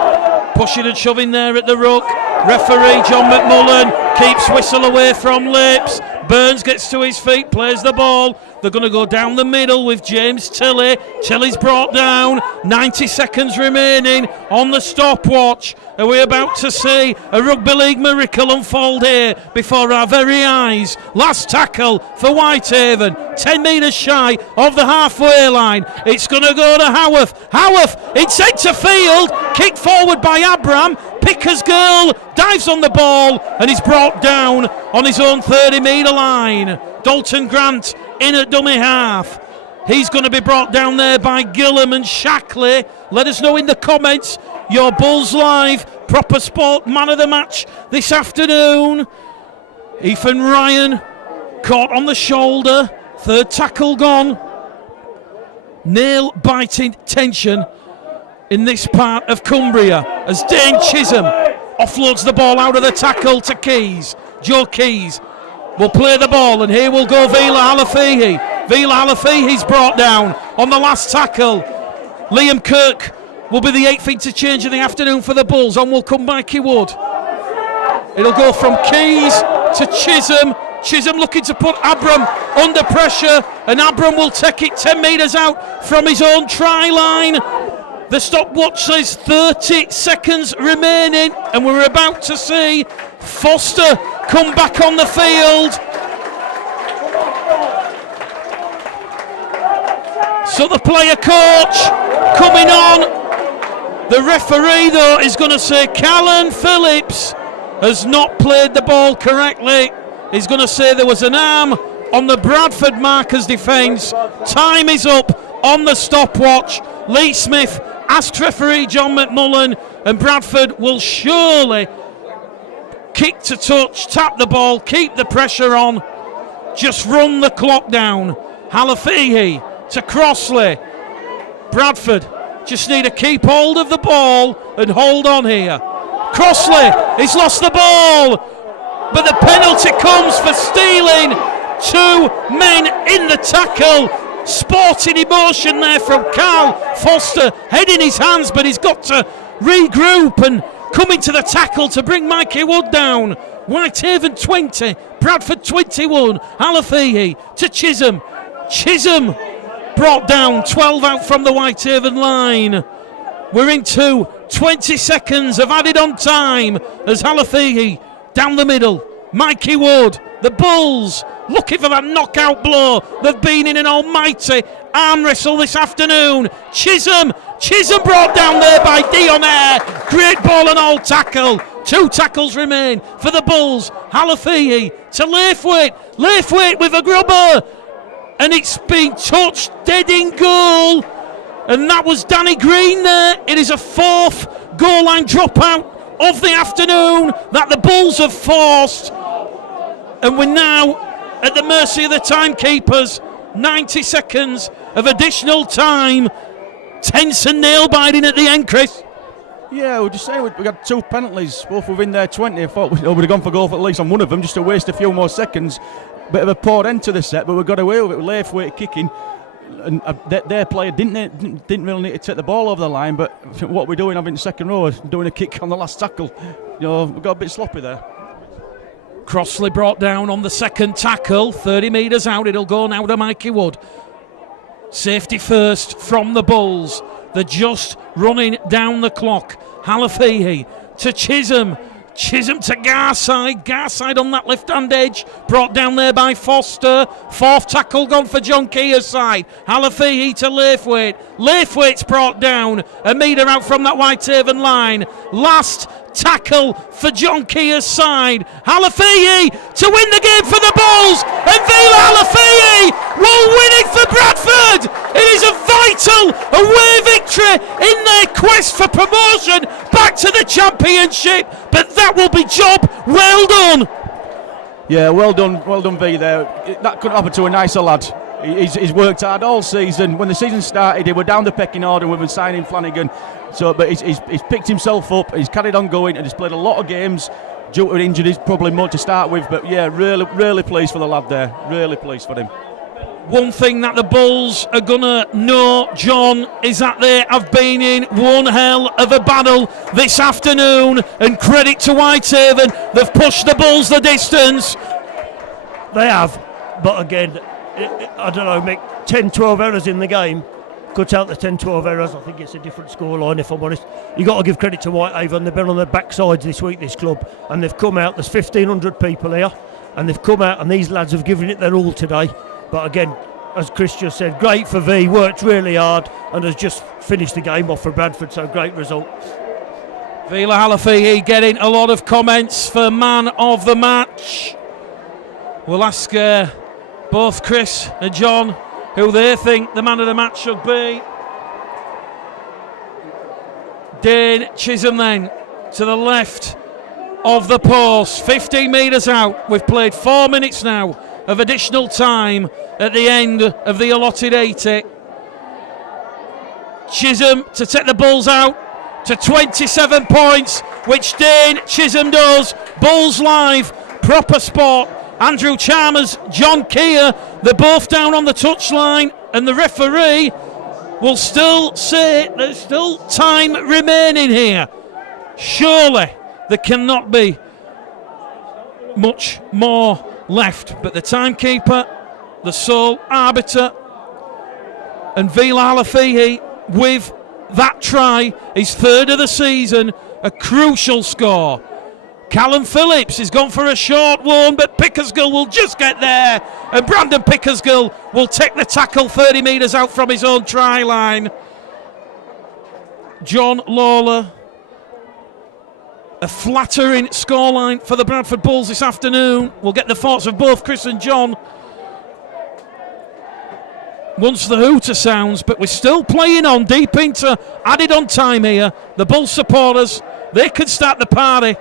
Pushing and shoving there at the ruck. Referee John McMullen keeps whistle away from lips. Burns gets to his feet, plays the ball. They're going to go down the middle with James Tilley. Tilley's brought down. 90 seconds remaining on the stopwatch. Are we about to see a rugby league miracle unfold here before our very eyes? Last tackle for Whitehaven. 10 metres shy of the halfway line. It's going to go to Howarth. Howarth in centre field. Kicked forward by Abram. Picker's girl dives on the ball and is brought down on his own 30 metre line. Dalton Grant in at dummy half. He's going to be brought down there by Gillam and Shackley. Let us know in the comments your Bulls Live Proper Sport man of the match this afternoon. Ethan Ryan caught on the shoulder. Third tackle gone. Nail biting tension in this part of Cumbria as Dane Chisholm offloads the ball out of the tackle to Keys. Joe Keys will play the ball, and here will go Vila Halafihi. Vila Halafihi's brought down on the last tackle. Liam Kirk will be the 8th interchange of the afternoon for the Bulls. On will come Mikey Wood. It'll go from Keys to Chisholm. Chisholm looking to put Abram under pressure, and Abram will take it 10 metres out from his own try line. The stopwatch says 30 seconds remaining, and we're about to see Foster come back on the field. So the player coach coming on The referee, though, is going to say Callum Phillips has not played the ball correctly. He's going to say there was an arm on the Bradford marker's defence. Time is up on the stopwatch. Lee Smith asked referee John McMullen, and Bradford will surely kick to touch, tap the ball, keep the pressure on, just run the clock down. Halafihi to Crossley. Bradford just need to keep hold of the ball and hold on here. Crossley, he's lost the ball, but the penalty comes for stealing. 2 men in the tackle. Sporting emotion there from Carl Foster, head in his hands, but he's got to regroup and come into the tackle to bring Mikey Wood down. Whitehaven 20, Bradford 21. Halafihi to Chisholm. Chisholm brought down, 12 out from the Whitehaven line. We're into 20 seconds of added on time as Halafihi down the middle. Mikey Wood, the Bulls looking for that knockout blow. They've been in an almighty arm wrestle this afternoon. Chisholm brought down there by Dionair. Great ball and all tackle. 2 tackles remain for the Bulls. Halafihi to Laithwaite with a grubber, and it's been touched dead in goal, and that was Danny Green there. It is a 4th goal line dropout of the afternoon that the Bulls have forced, and we're now at the mercy of the timekeepers. 90 seconds of additional time. Tense and nail-biting at the end, Chris. Yeah, we're just saying we got 2 penalties, both within their 20. I thought we would have gone for goal for at least on one of them, just to waste a few more seconds. Bit of a poor end to the set, but we got away with it with Laithwaite kicking. And their player didn't really need to take the ball over the line, but what we're doing having the second row, doing a kick on the last tackle, we got a bit sloppy there. Crossley brought down on the second tackle, 30 metres out. It'll go now to Mikey Wood. Safety first from the Bulls. They're just running down the clock. Halafihi to Chisholm. Chisholm to Garside. Garside on that left-hand edge. Brought down there by Foster. 4th tackle gone for John Keir's side. Halafihi to Laithwaite. Laithwaite's brought down. A metre out from that Whitehaven line. Last tackle for John Keir's side. Halafihi to win the game for the Bulls, and Vila Halafihi will win it for Bradford. It is a vital away victory in their quest for promotion back to the championship, but that will be job well done. Yeah, well done V there. That couldn't happen to a nicer lad. He's worked hard all season. When the season started, he were down the pecking order with signing Flanagan. But he's picked himself up. He's carried on going, and he's played a lot of games due to injuries, probably more to start with. But yeah, really pleased for the lad there. Really pleased for him. One thing that the Bulls are gonna know, John, is that they have been in one hell of a battle this afternoon, and credit to Whitehaven, they've pushed the Bulls the distance. They have, but again, I don't know, Mick, 10-12 errors in the game. Cut out the 10-12 errors, I think it's a different scoreline, if I'm honest. You've got to give credit to Whitehaven. They've been on their backsides this week, this club, and they've come out. There's 1,500 people here, and they've come out, and these lads have given it their all today. But again, as Chris just said, great for V, worked really hard, and has just finished the game off for Bradford, so great result. Vila Halafihi getting a lot of comments for man of the match. We'll ask both Chris and John who they think the man of the match should be. Dane Chisholm then to the left of the post, 15 metres out. We've played 4 minutes now of additional time at the end of the allotted 80. Chisholm to take the Bulls out to 27 points, which Dane Chisholm does. Bulls Live, proper sport. Andrew Chalmers, John Keir, they're both down on the touchline, and the referee will still say there's still time remaining here. Surely there cannot be much more left, but the timekeeper, the sole arbiter, and Vila Halafihi with that try, his 3rd of the season, a crucial score. Callum Phillips has gone for a short one, but Pickersgill will just get there, and Brandon Pickersgill will take the tackle 30 metres out from his own try line. John Lawler. A flattering scoreline for the Bradford Bulls this afternoon. We'll get the thoughts of both Chris and John once the hooter sounds, but we're still playing on deep into added on time here. The Bulls supporters, they could start the party.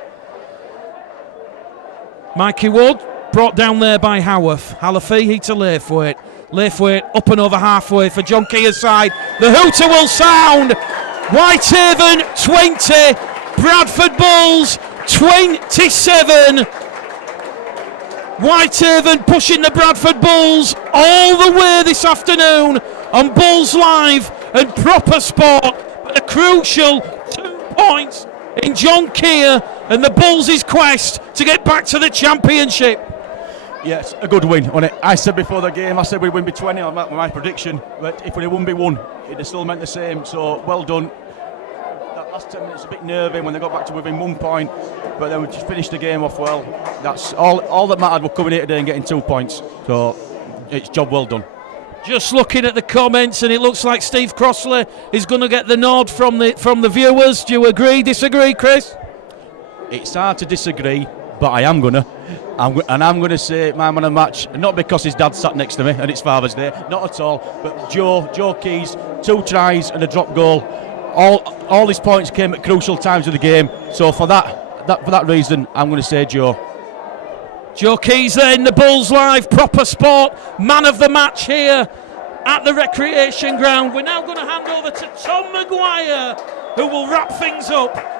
Mikey Wood brought down there by Howarth. Halafihi to Laithwaite. Laithwaite up and over halfway for John Keir's side. The hooter will sound. Whitehaven 20, Bradford Bulls 27. Whitehaven pushing the Bradford Bulls all the way this afternoon on Bulls Live and Proper Sport. A crucial 2 points in John Keir and the Bulls' quest to get back to the championship. Yes, a good win on it. I said before the game, I said we'd win by 20 on my prediction, but if we won by 1, it'd have still meant the same, so well done. That last 10 minutes a bit nervy when they got back to within 1 point, but then we just finished the game off well. That's all that mattered. We're coming here today and getting 2 points, so it's job well done. Just looking at the comments, and it looks like Steve Crossley is going to get the nod from the viewers. Do you agree, disagree, Chris? It's hard to disagree, but I am gonna. I'm going to say my man of the match, not because his dad sat next to me and it's Father's Day, not at all, but Joe Keys, 2 tries and a drop goal. All his points came at crucial times of the game, so for that reason, I'm going to say Joe. Joe Keys then, the Bulls Live, Proper Sport, man of the match here at the recreation ground. We're now going to hand over to Tom Maguire, who will wrap things up.